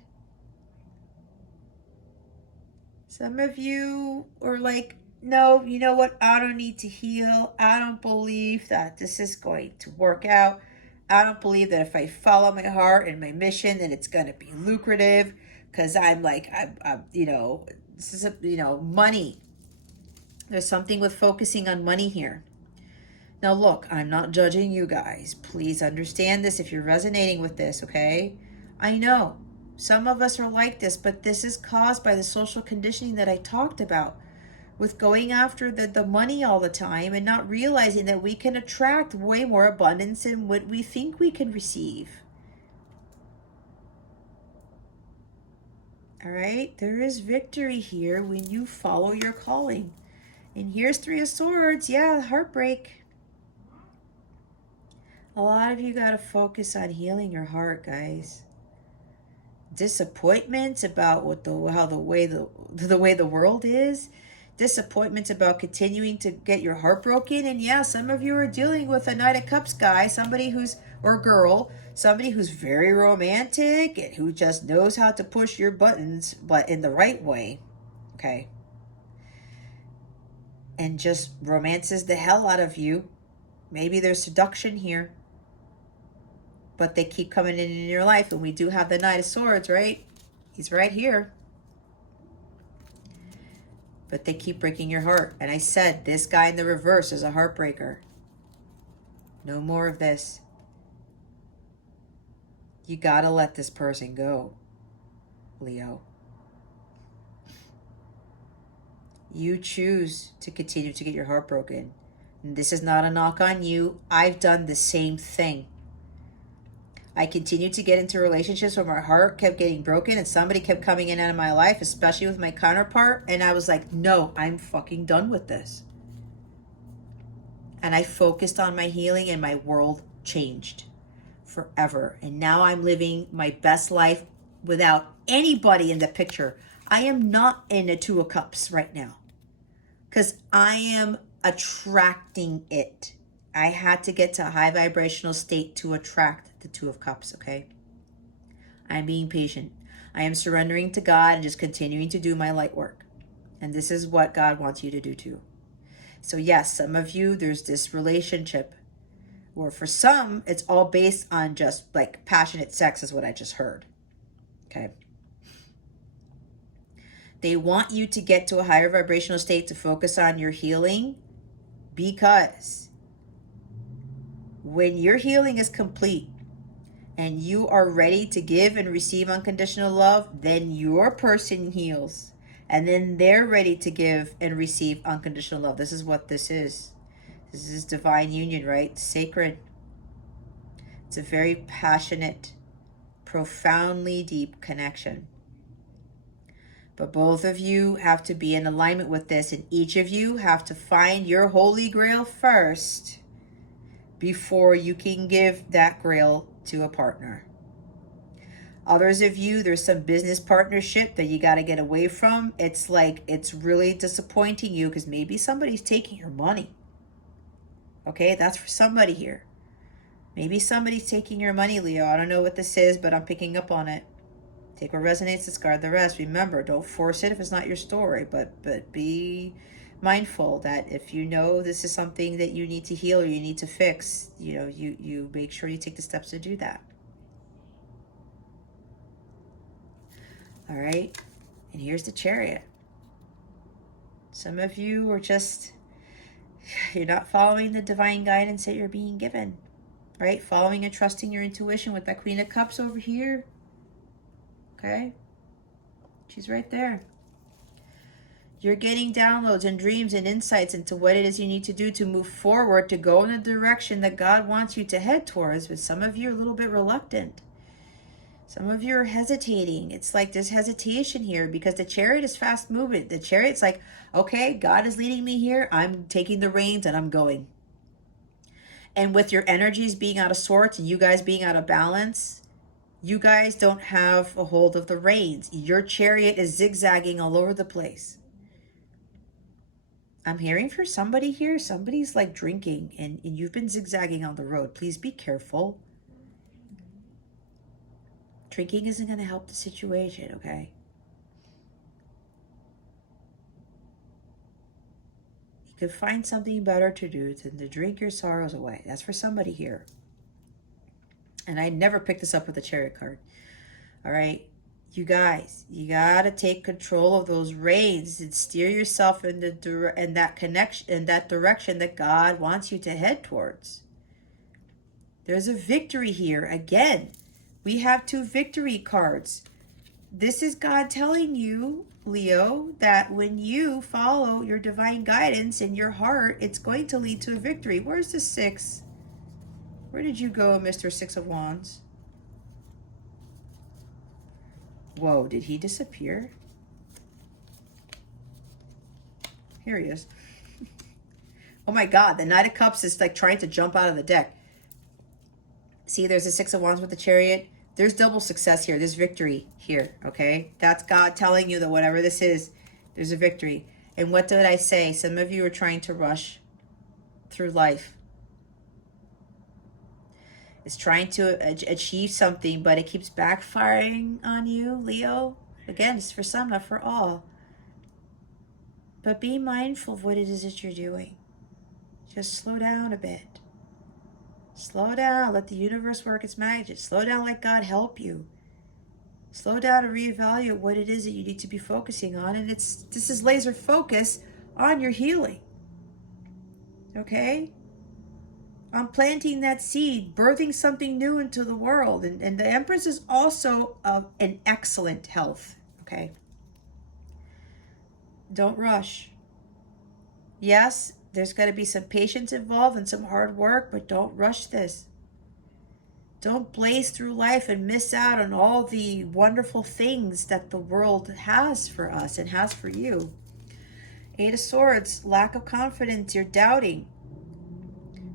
Some of you are like, no, you know what? I don't need to heal. I don't believe that this is going to work out. I don't believe that if I follow my heart and my mission, that it's going to be lucrative. Because I'm this is money. There's something with focusing on money here. Now, look, I'm not judging you guys. Please understand this if you're resonating with this, okay? I know Some of us are like this, but this is caused by the social conditioning that I talked about, with going after the money all the time and not realizing that we can attract way more abundance than what we think we can receive. All right, there is victory here when you follow your calling. And here's Three of Swords. Yeah, heartbreak. A lot of you got to focus on healing your heart, guys. Disappointments about the way the world is. Disappointments about continuing to get your heart broken. And yeah, some of you are dealing with a Knight of Cups guy, somebody who's, or girl, somebody who's very romantic and who just knows how to push your buttons, but in the right way. Okay. And just romances the hell out of you. Maybe there's seduction here, but they keep coming in your life. And we do have the Knight of Swords, right? He's right here. But they keep breaking your heart. And I said, this guy in the reverse is a heartbreaker. No more of this. You gotta let this person go, Leo. You choose to continue to get your heart broken. And this is not a knock on you. I've done the same thing. I continued to get into relationships where my heart kept getting broken and somebody kept coming in and out of my life, especially with my counterpart. And I was like, no, I'm fucking done with this. And I focused on my healing and my world changed forever. And now I'm living my best life without anybody in the picture. I am not in a Two of Cups right now because I am attracting it. I had to get to a high vibrational state to attract the Two of Cups, okay? I'm being patient. I am surrendering to God and just continuing to do my light work. And this is what God wants you to do too. So yes, some of you, there's this relationship, or for some, it's all based on just like passionate sex is what I just heard, okay? They want you to get to a higher vibrational state to focus on your healing, because when your healing is complete and you are ready to give and receive unconditional love, then your person heals. And then they're ready to give and receive unconditional love. This is what this is. This is divine union, right? Sacred. It's a very passionate, profoundly deep connection. But both of you have to be in alignment with this, and each of you have to find your holy grail first before you can give that grail to a partner. Others of you, there's some business partnership that you got to get away from. It's like, it's really disappointing you because maybe somebody's taking your money. Okay, that's for somebody here. Maybe somebody's taking your money, Leo. I don't know what this is, but I'm picking up on it. Take what resonates, discard the rest. Remember, don't force it if it's not your story, but be mindful that if you know this is something that you need to heal or you need to fix, you know, you make sure you take the steps to do that. All right, and here's the Chariot. Some of you are just, you're not following the divine guidance that you're being given, right? Following and trusting your intuition with that Queen of Cups over here. Okay, she's right there. You're getting downloads and dreams and insights into what it is you need to do to move forward, to go in the direction that God wants you to head towards. But some of you are a little bit reluctant. Some of you are hesitating. It's like there's hesitation here because the Chariot is fast moving. The Chariot's like, okay, God is leading me here. I'm taking the reins and I'm going. And with your energies being out of sorts and you guys being out of balance, you guys don't have a hold of the reins. Your Chariot is zigzagging all over the place. I'm hearing for somebody here, somebody's like drinking and you've been zigzagging on the road. Please be careful. Drinking isn't going to help the situation, okay? You could find something better to do than to drink your sorrows away. That's for somebody here. And I never picked this up with the Chariot card. All right, you guys, you got to take control of those reins and steer yourself in that connection, in that direction that God wants you to head towards. There's a victory here. Again, we have two victory cards. This is God telling you, Leo, that when you follow your divine guidance in your heart, it's going to lead to a victory. Where's the 6? Where did you go, Mr. 6 of Wands? Whoa, did he disappear? Here he is. Oh my God, the Knight of Cups is like trying to jump out of the deck. See, there's a 6 of Wands with the Chariot. There's double success here. There's victory here, okay? That's God telling you that whatever this is, there's a victory. And what did I say? Some of you are trying to rush through life. It's trying to achieve something, but it keeps backfiring on you, Leo. Again, it's for some, not for all. But be mindful of what it is that you're doing. Just slow down a bit. Slow down. Let the universe work its magic. Slow down. Let God help you. Slow down and reevaluate what it is that you need to be focusing on. And this is laser focus on your healing. Okay? On planting that seed, birthing something new into the world. And the Empress is also of an excellent health. Okay? Don't rush. Yes, there's got to be some patience involved and some hard work, but don't rush this. Don't blaze through life and miss out on all the wonderful things that the world has for us and has for you. 8 of Swords, lack of confidence, you're doubting.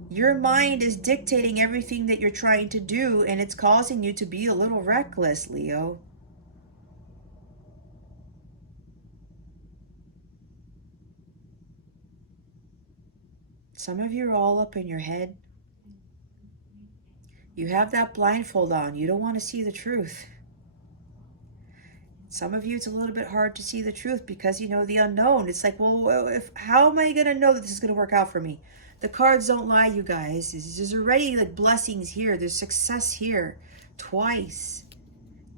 Your mind is dictating everything that you're trying to do, and it's causing you to be a little reckless, Leo. Some of you are all up in your head. You have that blindfold on. You don't want to see the truth. Some of you, it's a little bit hard to see the truth because you know the unknown. It's like, well, how am I going to know that this is going to work out for me? The cards don't lie, you guys. There's already like blessings here. There's success here twice.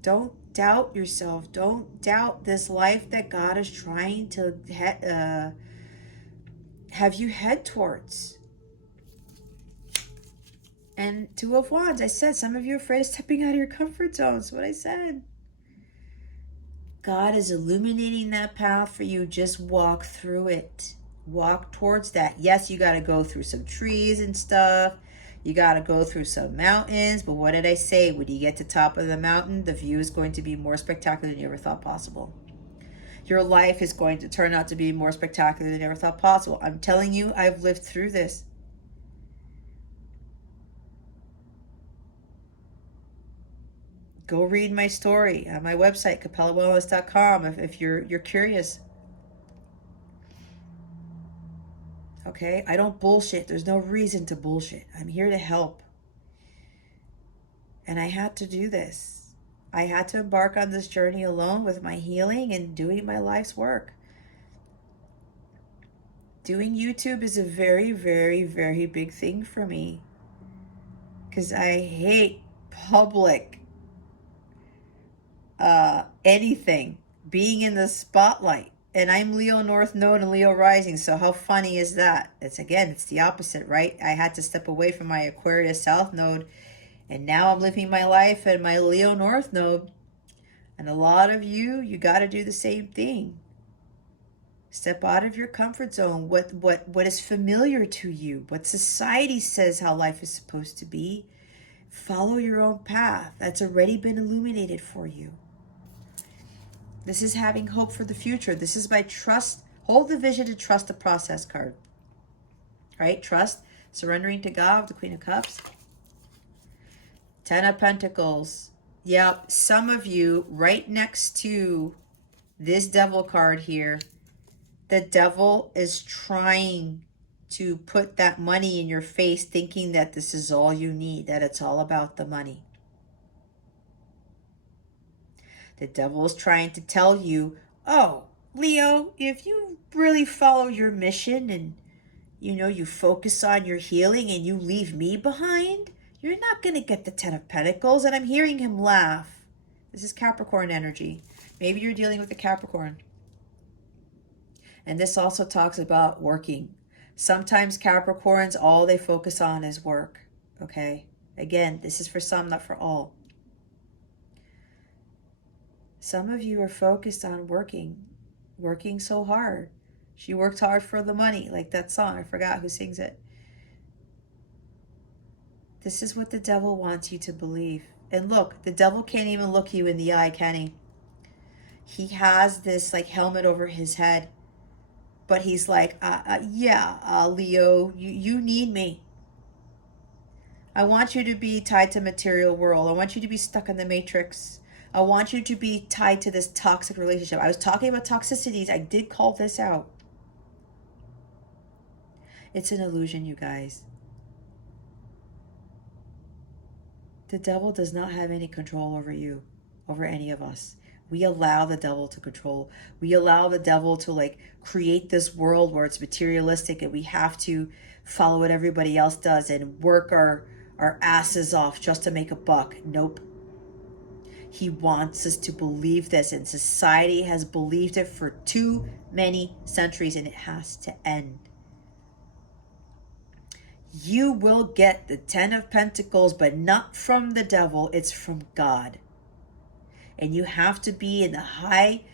Don't doubt yourself. Don't doubt this life that God is trying to have you head towards. And 2 of Wands, I said, some of you are afraid of stepping out of your comfort zone. That's what I said. God is illuminating that path for you. Just walk through it. Walk towards that. Yes, you got to go through some trees and stuff. You got to go through some mountains. But what did I say? When you get to the top of the mountain, the view is going to be more spectacular than you ever thought possible. Your life is going to turn out to be more spectacular than you ever thought possible. I'm telling you, I've lived through this. Go read my story on my website, capellawellness.com, if you're curious. Okay? I don't bullshit. There's no reason to bullshit. I'm here to help. And I had to do this. I had to embark on this journey alone with my healing and doing my life's work. Doing YouTube is a very, very, very big thing for me. Because I hate public anything, being in the spotlight. And I'm Leo North Node and Leo Rising, so how funny is that? It's the opposite, right? I had to step away from my Aquarius South Node, and now I'm living my life in my Leo North Node. And a lot of you got to do the same thing. Step out of your comfort zone. What is familiar to you, what society says how life is supposed to be. Follow your own path. That's already been illuminated for you. This is having hope for the future. This is by trust. Hold the vision and trust the process card. Right? Trust. Surrendering to God, the Queen of Cups. 10 of Pentacles. Yep. Some of you, right next to this Devil card here, the devil is trying to put that money in your face, thinking that this is all you need, that it's all about the money. The devil is trying to tell you, oh, Leo, if you really follow your mission and, you focus on your healing and you leave me behind, you're not going to get the 10 of Pentacles. And I'm hearing him laugh. This is Capricorn energy. Maybe you're dealing with a Capricorn. And this also talks about working. Sometimes Capricorns, all they focus on is work. Okay? Again, this is for some, not for all. Some of you are focused on working so hard. She worked hard for the money, like that song. I forgot who sings it. This is what the devil wants you to believe. And look, the devil can't even look you in the eye, can he? He has this like helmet over his head. But he's like, Leo, you need me. I want you to be tied to material world. I want you to be stuck in the matrix. I want you to be tied to this toxic relationship. I was talking about toxicities. I did call this out. It's an illusion, you guys. The devil does not have any control over you, over any of us. We allow the devil to control. We allow the devil to like create this world where it's materialistic and we have to follow what everybody else does and work our asses off just to make a buck. Nope. He wants us to believe this, and society has believed it for too many centuries, and it has to end. You will get the 10 of Pentacles, but not from the devil. It's from God. And you have to be in the high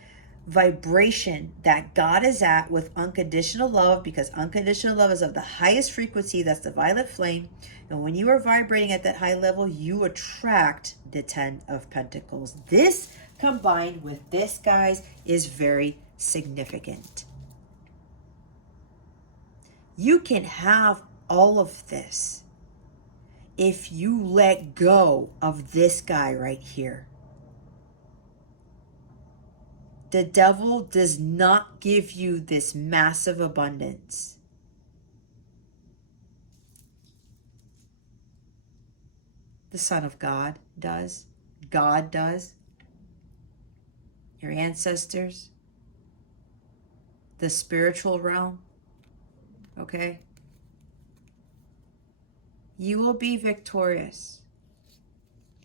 vibration that God is at with unconditional love, because unconditional love is of the highest frequency. That's the violet flame. And when you are vibrating at that high level, you attract the 10 of Pentacles. This combined with this, guys, is very significant. You can have all of this if you let go of this guy right here. The devil does not give you this massive abundance. The Son of God does. God does. Your ancestors. The spiritual realm. Okay? You will be victorious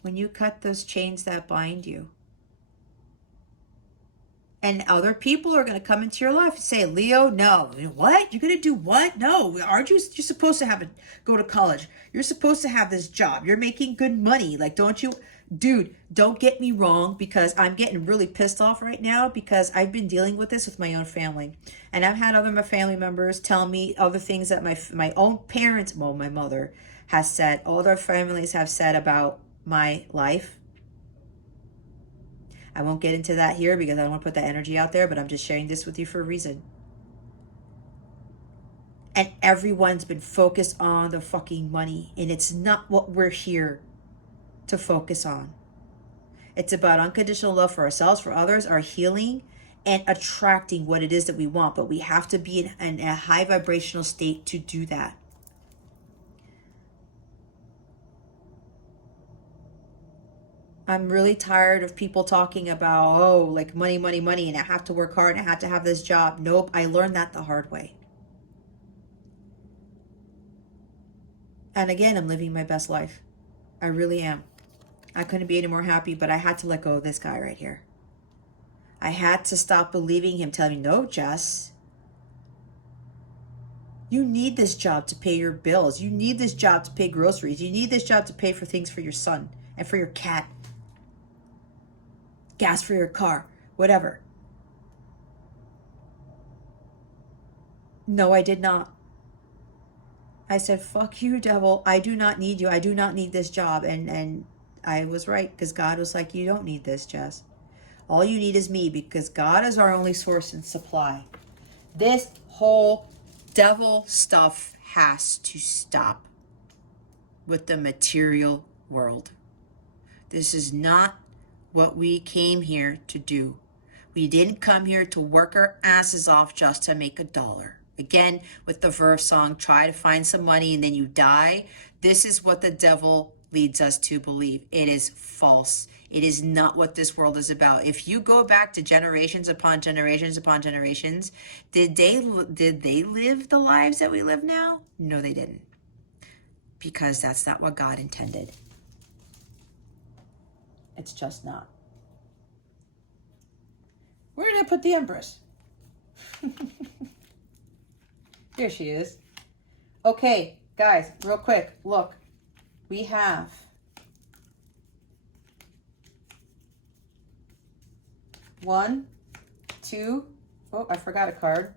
when you cut those chains that bind you. And other people are going to come into your life and say, Leo, no. What? You're going to do what? No. Aren't you? You're supposed to go to college. You're supposed to have this job. You're making good money. Like, don't you? Dude, don't get me wrong, because I'm getting really pissed off right now because I've been dealing with this with my own family. And I've had other my family members tell me other things that my own parents, well, my mother has said, all their families have said about my life. I won't get into that here because I don't want to put that energy out there, but I'm just sharing this with you for a reason. And everyone's been focused on the fucking money, and it's not what we're here to focus on. It's about unconditional love for ourselves, for others, our healing, and attracting what it is that we want. But we have to be in a high vibrational state to do that. I'm really tired of people talking about, oh, like money, money, money, and I have to work hard and I have to have this job. Nope, I learned that the hard way. And again, I'm living my best life. I really am. I couldn't be any more happy, but I had to let go of this guy right here. I had to stop believing him, telling me, no, Jess, you need this job to pay your bills. You need this job to pay groceries. You need this job to pay for things for your son and for your cat. Gas for your car, whatever. No, I did not. I said, fuck you, devil. I do not need you. I do not need this job. And I was right, because God was like, you don't need this, Jess. All you need is me, because God is our only source and supply. This whole devil stuff has to stop with the material world. This is not what we came here to do. We didn't come here to work our asses off just to make $1. Again, with the Verve song, try to find some money and then you die. This is what the devil leads us to believe. It is false. It is not what this world is about. If you go back to generations upon generations upon generations, did they live the lives that we live now? No, they didn't. Because that's not what God intended. It's just not. Where did I put the Empress? There she is. Okay, guys, real quick, look. We have 1, 2. Oh, I forgot a card.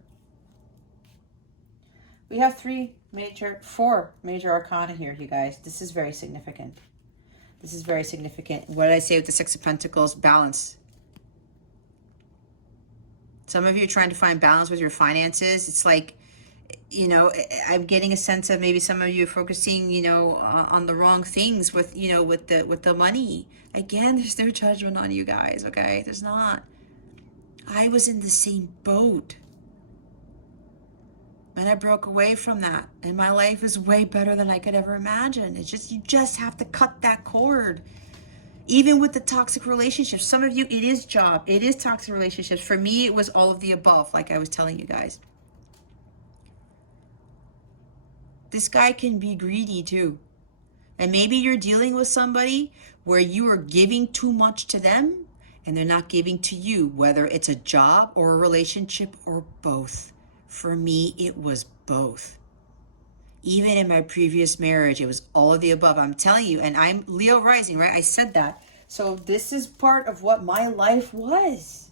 We have 4 major arcana here, you guys. This is very significant. This is very significant. What did I say with the Six of Pentacles? Balance. Some of you are trying to find balance with your finances. It's like, you know, I'm getting a sense of maybe some of you are focusing, you know, on the wrong things with, you know, with the money. Again, there's no judgment on you guys, okay? There's not. I was in the same boat. And I broke away from that. And my life is way better than I could ever imagine. It's just, you just have to cut that cord. Even with the toxic relationships. Some of you, it is job. It is toxic relationships. For me, it was all of the above, like I was telling you guys. This guy can be greedy too. And maybe you're dealing with somebody where you are giving too much to them and they're not giving to you, whether it's a job or a relationship or both. For me, it was both. Even in my previous marriage, it was all of the above. I'm telling you, and I'm Leo rising, right? I said that. So this is part of what my life was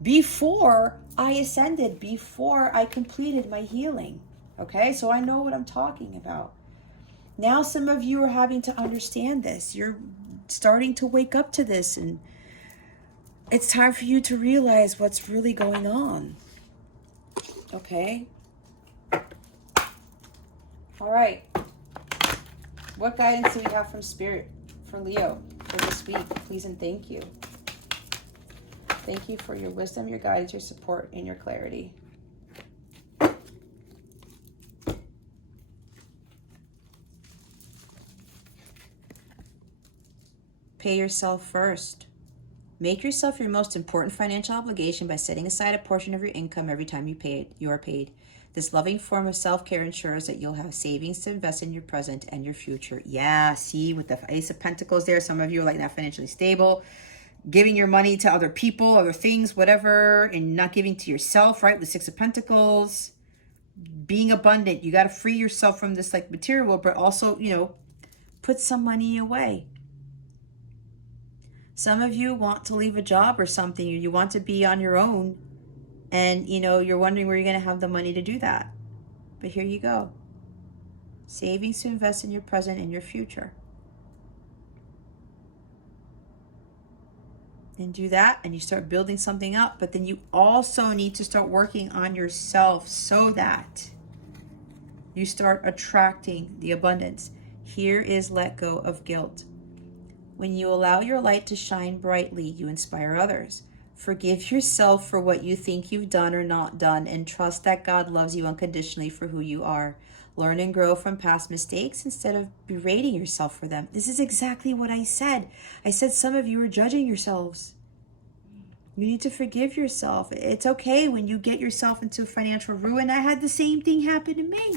before I ascended, before I completed my healing. Okay, so I know what I'm talking about. Now some of you are having to understand this. You're starting to wake up to this, and it's time for you to realize what's really going on. Okay? All right. What guidance do we have from Spirit for Leo for this week? Please and thank you. Thank you for your wisdom, your guidance, your support, and your clarity. Pay yourself first. Make yourself your most important financial obligation by setting aside a portion of your income every time you are paid. This loving form of self-care ensures that you'll have savings to invest in your present and your future. Yeah, see, with the Ace of Pentacles there, some of you are like not financially stable, giving your money to other people, other things, whatever, and not giving to yourself, right? With Six of Pentacles, being abundant. You got to free yourself from this like material, but also, you know, put some money away. Some of you want to leave a job or something. You want to be on your own. And, you know, you're wondering where you're going to have the money to do that. But here you go. Savings to invest in your present and your future. And do that, and you start building something up. But then you also need to start working on yourself so that you start attracting the abundance. Here is let go of guilt. When you allow your light to shine brightly, you inspire others. Forgive yourself for what you think you've done or not done, and trust that God loves you unconditionally for who you are. Learn and grow from past mistakes instead of berating yourself for them. This is exactly what I said. I said some of you are judging yourselves. You need to forgive yourself. It's okay when you get yourself into financial ruin. I had the same thing happen to me.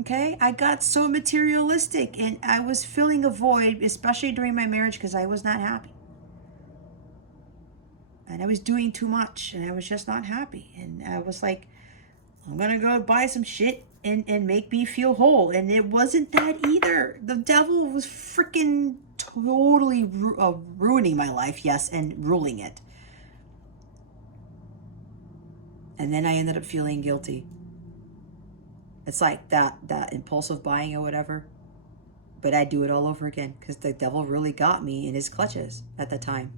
Okay, I got so materialistic and I was filling a void, especially during my marriage, because I was not happy. And I was doing too much and I was just not happy. And I was like, I'm going to go buy some shit and make me feel whole. And it wasn't that either. The devil was freaking totally ruining my life, yes, and ruling it. And then I ended up feeling guilty. It's like that impulsive buying or whatever. But I'd do it all over again because the devil really got me in his clutches at the time.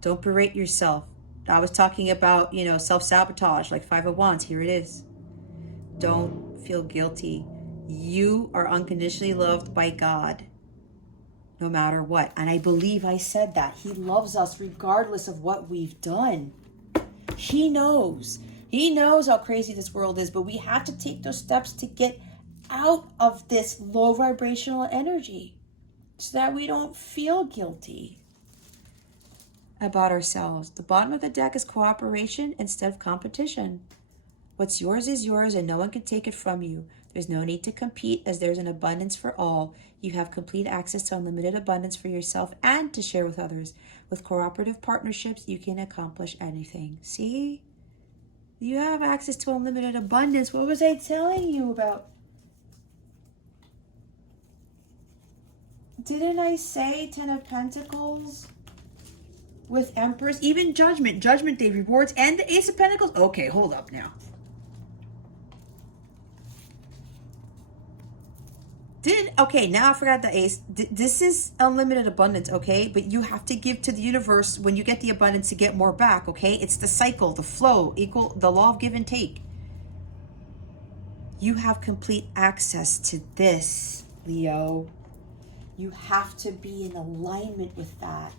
Don't berate yourself. I was talking about, you know, self-sabotage, like Five of Wands. Here it is. Don't feel guilty. You are unconditionally loved by God, no matter what. And I believe I said that. He loves us regardless of what we've done. He knows. He knows how crazy this world is, but we have to take those steps to get out of this low vibrational energy so that we don't feel guilty about ourselves. The bottom of the deck is cooperation instead of competition. What's yours is yours and no one can take it from you. There's no need to compete as there's an abundance for all. You have complete access to unlimited abundance for yourself and to share with others. With cooperative partnerships, you can accomplish anything. See? You have access to unlimited abundance. What was I telling you about? Didn't I say Ten of Pentacles with Empress, even Judgment. Judgment Day rewards and the Ace of Pentacles. Okay, hold up now. Okay, now I forgot the Ace. This is unlimited abundance, okay? But you have to give to the universe when you get the abundance to get more back, okay? It's the cycle, the flow, equal, the law of give and take. You have complete access to this, Leo. You have to be in alignment with that.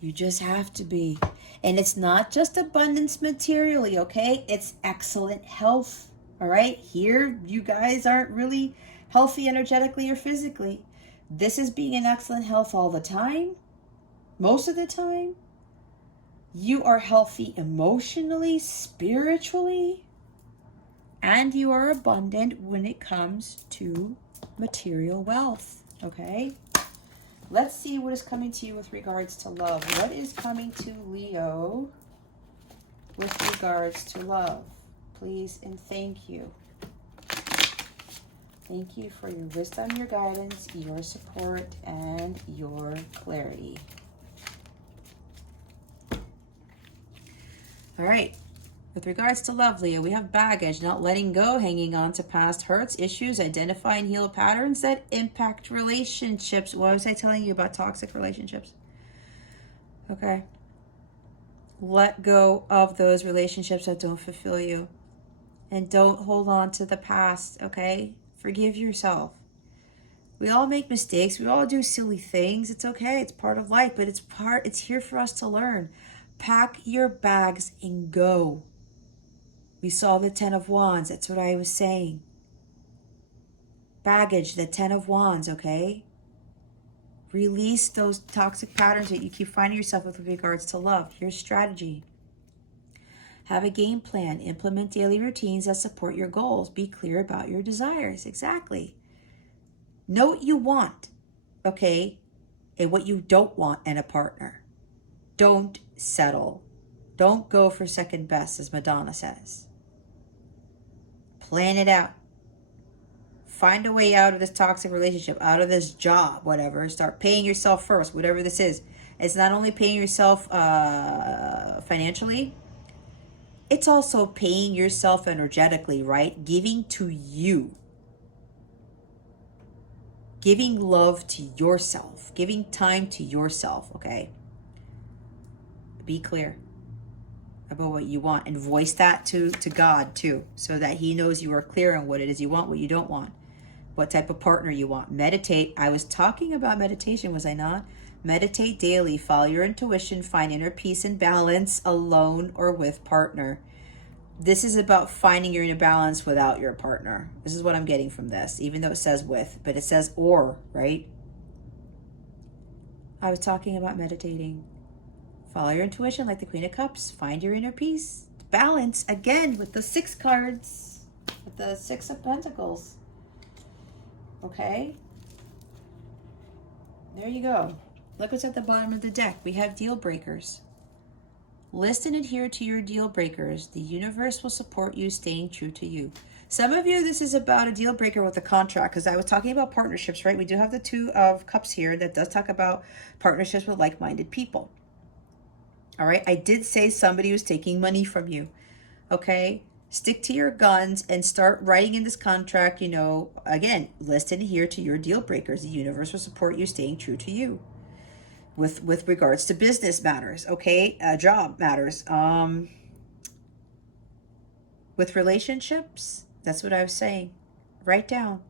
You just have to be. And it's not just abundance materially, okay? It's excellent health, all right? Here, you guys aren't really healthy energetically or physically. This is being in excellent health all the time. Most of the time. You are healthy emotionally, spiritually, and you are abundant when it comes to material wealth, okay? Let's see what is coming to you with regards to love. What is coming to Leo with regards to love? Please and thank you. Thank you for your wisdom, your guidance, your support, and your clarity. All right. With regards to love, Leo, we have baggage, not letting go, hanging on to past hurts, issues, identify and heal patterns that impact relationships. What was I telling you about toxic relationships? Okay. Let go of those relationships that don't fulfill you. And don't hold on to the past, okay? Forgive yourself. We all make mistakes. We all do silly things. It's okay. It's part of life, but it's here for us to learn. Pack your bags and go. We saw the 10 of Wands. That's what I was saying. Baggage, the 10 of Wands, okay? Release those toxic patterns that you keep finding yourself with regards to love. Here's strategy. Have a game plan. Implement daily routines that support your goals. Be clear about your desires. Exactly. Know what you want, okay? And what you don't want in a partner. Don't settle. Don't go for second best, as Madonna says. Plan it out. Find a way out of this toxic relationship, out of this job, whatever. Start paying yourself first, whatever this is. It's not only paying yourself financially, it's also paying yourself energetically, right? Giving to you. Giving love to yourself. Giving time to yourself, okay? Be clear about what you want and voice that to God too, so that he knows you are clear on what it is you want, what you don't want, what type of partner you want. Meditate. I was talking about meditation, was I not? Meditate daily. Follow your intuition. Find inner peace and balance alone or with partner. This is about finding your inner balance without your partner. This is what I'm getting from this, even though it says with, but it says or, right? I was talking about meditating. Follow your intuition like the Queen of Cups. Find your inner peace. Balance, again, with the 6 cards. With the 6 of Pentacles. Okay? There you go. Look what's at the bottom of the deck. We have deal breakers. List and adhere to your deal breakers. The universe will support you staying true to you. Some of you, this is about a deal breaker with a contract, because I was talking about partnerships, right? We do have the 2 of Cups here that does talk about partnerships with like-minded people. All right, I did say somebody was taking money from you, okay? Stick to your guns and start writing in this contract, you know, again, list and adhere to your deal breakers. The universe will support you staying true to you. With regards to business matters, okay? Job matters. With relationships, that's what I was saying. Write down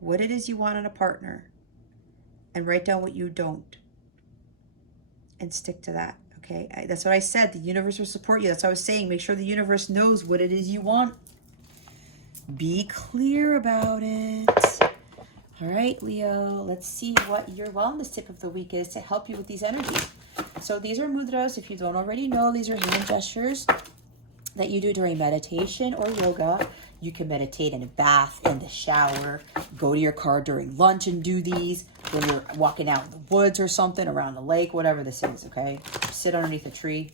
what it is you want in a partner and write down what you don't and stick to that. Okay, that's what I said. The universe will support you. That's what I was saying. Make sure the universe knows what it is you want. Be clear about it. All right, Leo, let's see what your wellness tip of the week is to help you with these energies. So these are mudras. If you don't already know, these are hand gestures that you do during meditation or yoga. You can meditate in a bath, in the shower, go to your car during lunch and do these. When you're walking out in the woods or something, around the lake, whatever this is, okay? Sit underneath a tree.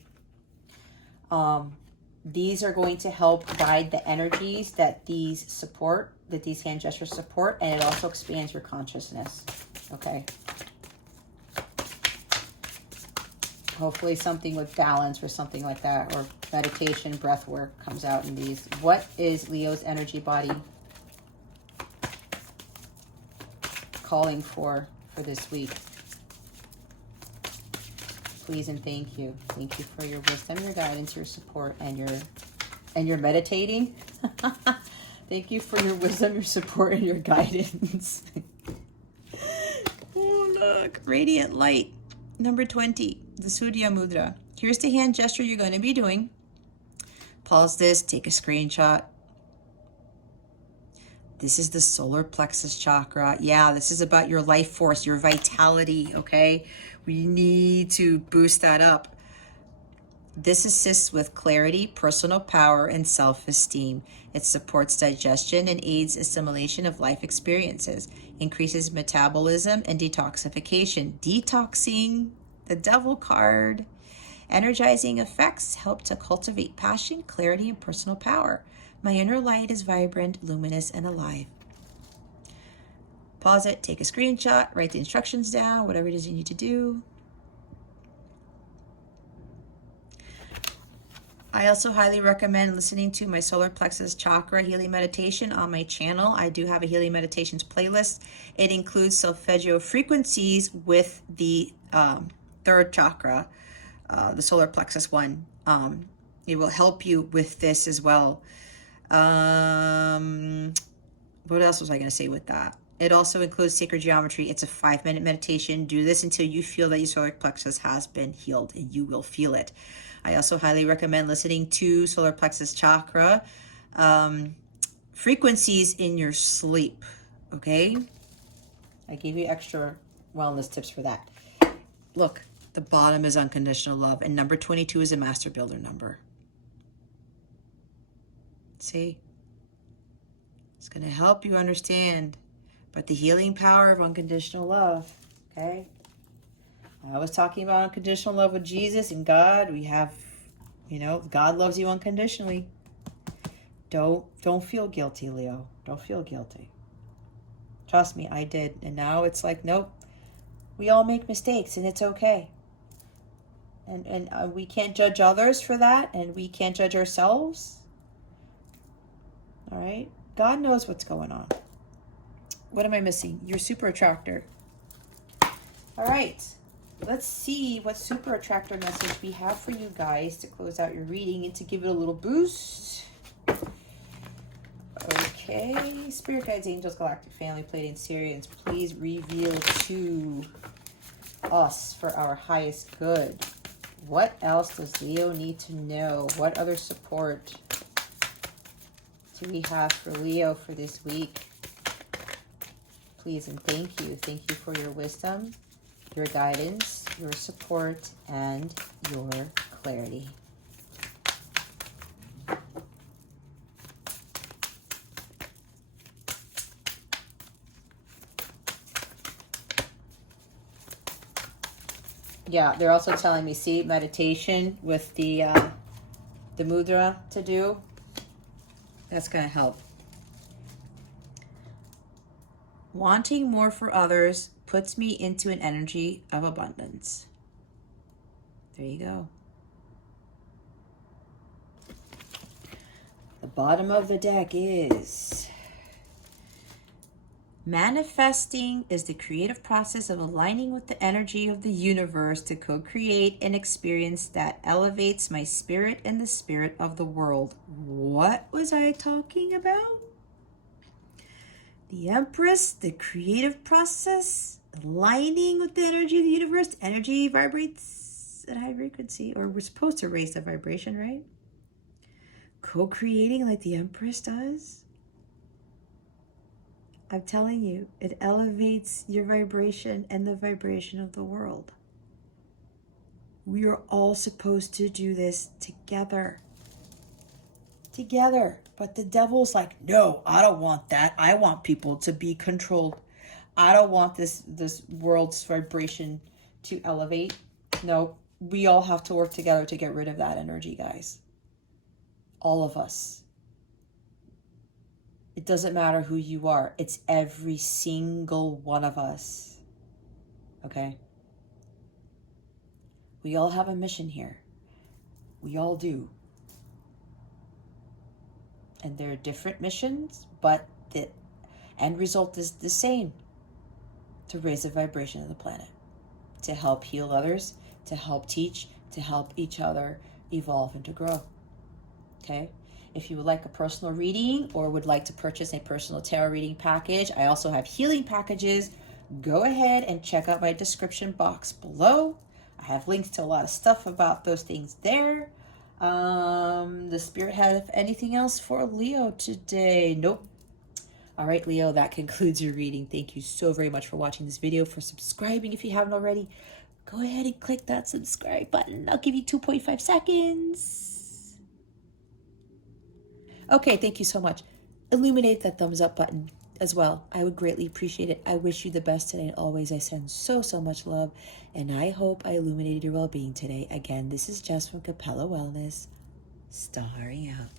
These are going to help guide the energies that these support, that these hand gestures support, and it also expands your consciousness. Okay. Hopefully something with balance or something like that, or meditation, breath work comes out in these. What is Leo's energy body calling for this week? Please and thank you. Thank you for your wisdom, your guidance, your support, and your meditating. Thank you for your wisdom, your support, and your guidance. Oh, look. Radiant light. Number 20. The Surya Mudra. Here's the hand gesture you're going to be doing. Pause this. Take a screenshot. This is the solar plexus chakra. Yeah, this is about your life force, your vitality, okay? We need to boost that up. This assists with clarity, personal power, and self-esteem. It supports digestion and aids assimilation of life experiences, increases metabolism and detoxification. Detoxing, the devil card. Energizing effects help to cultivate passion, clarity, and personal power. My inner light is vibrant, luminous, and alive. Pause it, take a screenshot, write the instructions down, whatever it is you need to do. I also highly recommend listening to my solar plexus chakra healing meditation on my channel. I do have a healing meditations playlist. It includes solfeggio frequencies with the third chakra, the solar plexus one. It will help you with this as well. What else was I going to say with that? It also includes sacred geometry. It's a 5-minute meditation. Do this until you feel that your solar plexus has been healed, and you will feel it. I also highly recommend listening to solar plexus chakra frequencies in your sleep. Okay? I gave you extra wellness tips for that. Look, the bottom is unconditional love, and number 22 is a master builder number. See? It's going to help you understand about the healing power of unconditional love. Okay? I was talking about unconditional love with Jesus and God. We have, God loves you unconditionally. Don't feel guilty, Leo. Don't feel guilty. Trust me, I did. And now it's like, nope. We all make mistakes, and it's okay. And we can't judge others for that, and we can't judge ourselves. All right? God knows what's going on. What am I missing? Your super attractor. All right. Let's see what super attractor message we have for you guys to close out your reading and to give it a little boost. Okay. Spirit guides, angels, galactic family, Pleiadians, Sirians, please reveal to us for our highest good. What else does Leo need to know? What other support do we have for Leo for this week? Please and thank you. Thank you for your wisdom, your guidance, your support, and your clarity. Yeah, they're also telling me, see, meditation with the mudra to do. That's going to help. Wanting more for others puts me into an energy of abundance. There you go. The bottom of the deck is manifesting is the creative process of aligning with the energy of the universe to co-create an experience that elevates my spirit and the spirit of the world. What was I talking about? The Empress, the creative process, aligning with the energy of the universe. Energy vibrates at high frequency, or we're supposed to raise the vibration, right? Co-creating like the Empress does. I'm telling you, it elevates your vibration and the vibration of the world. We are all supposed to do this together. Together. But the devil's like, no, I don't want that. I want people to be controlled. I don't want this world's vibration to elevate. No, we all have to work together to get rid of that energy, guys. All of us. It doesn't matter who you are. It's every single one of us. Okay? We all have a mission here. We all do. And there are different missions, but the end result is the same. To raise the vibration of the planet. To help heal others, to help teach, to help each other evolve and to grow. Okay? If you would like a personal reading or would like to purchase a personal tarot reading package, I also have healing packages. Go ahead and check out my description box below. I have links to a lot of stuff about those things there. The Spirit have anything else for Leo today? Nope. All right, Leo, that concludes your reading. Thank you so very much for watching this video, for subscribing if you haven't already. Go ahead and click that subscribe button. I'll give you 2.5 seconds. Okay, thank you so much. Illuminate that thumbs up button as well. I would greatly appreciate it. I wish you the best today, and always I send so much love, and I hope I illuminated your well-being today. Again, this is Jess from Capella Wellness, starring out.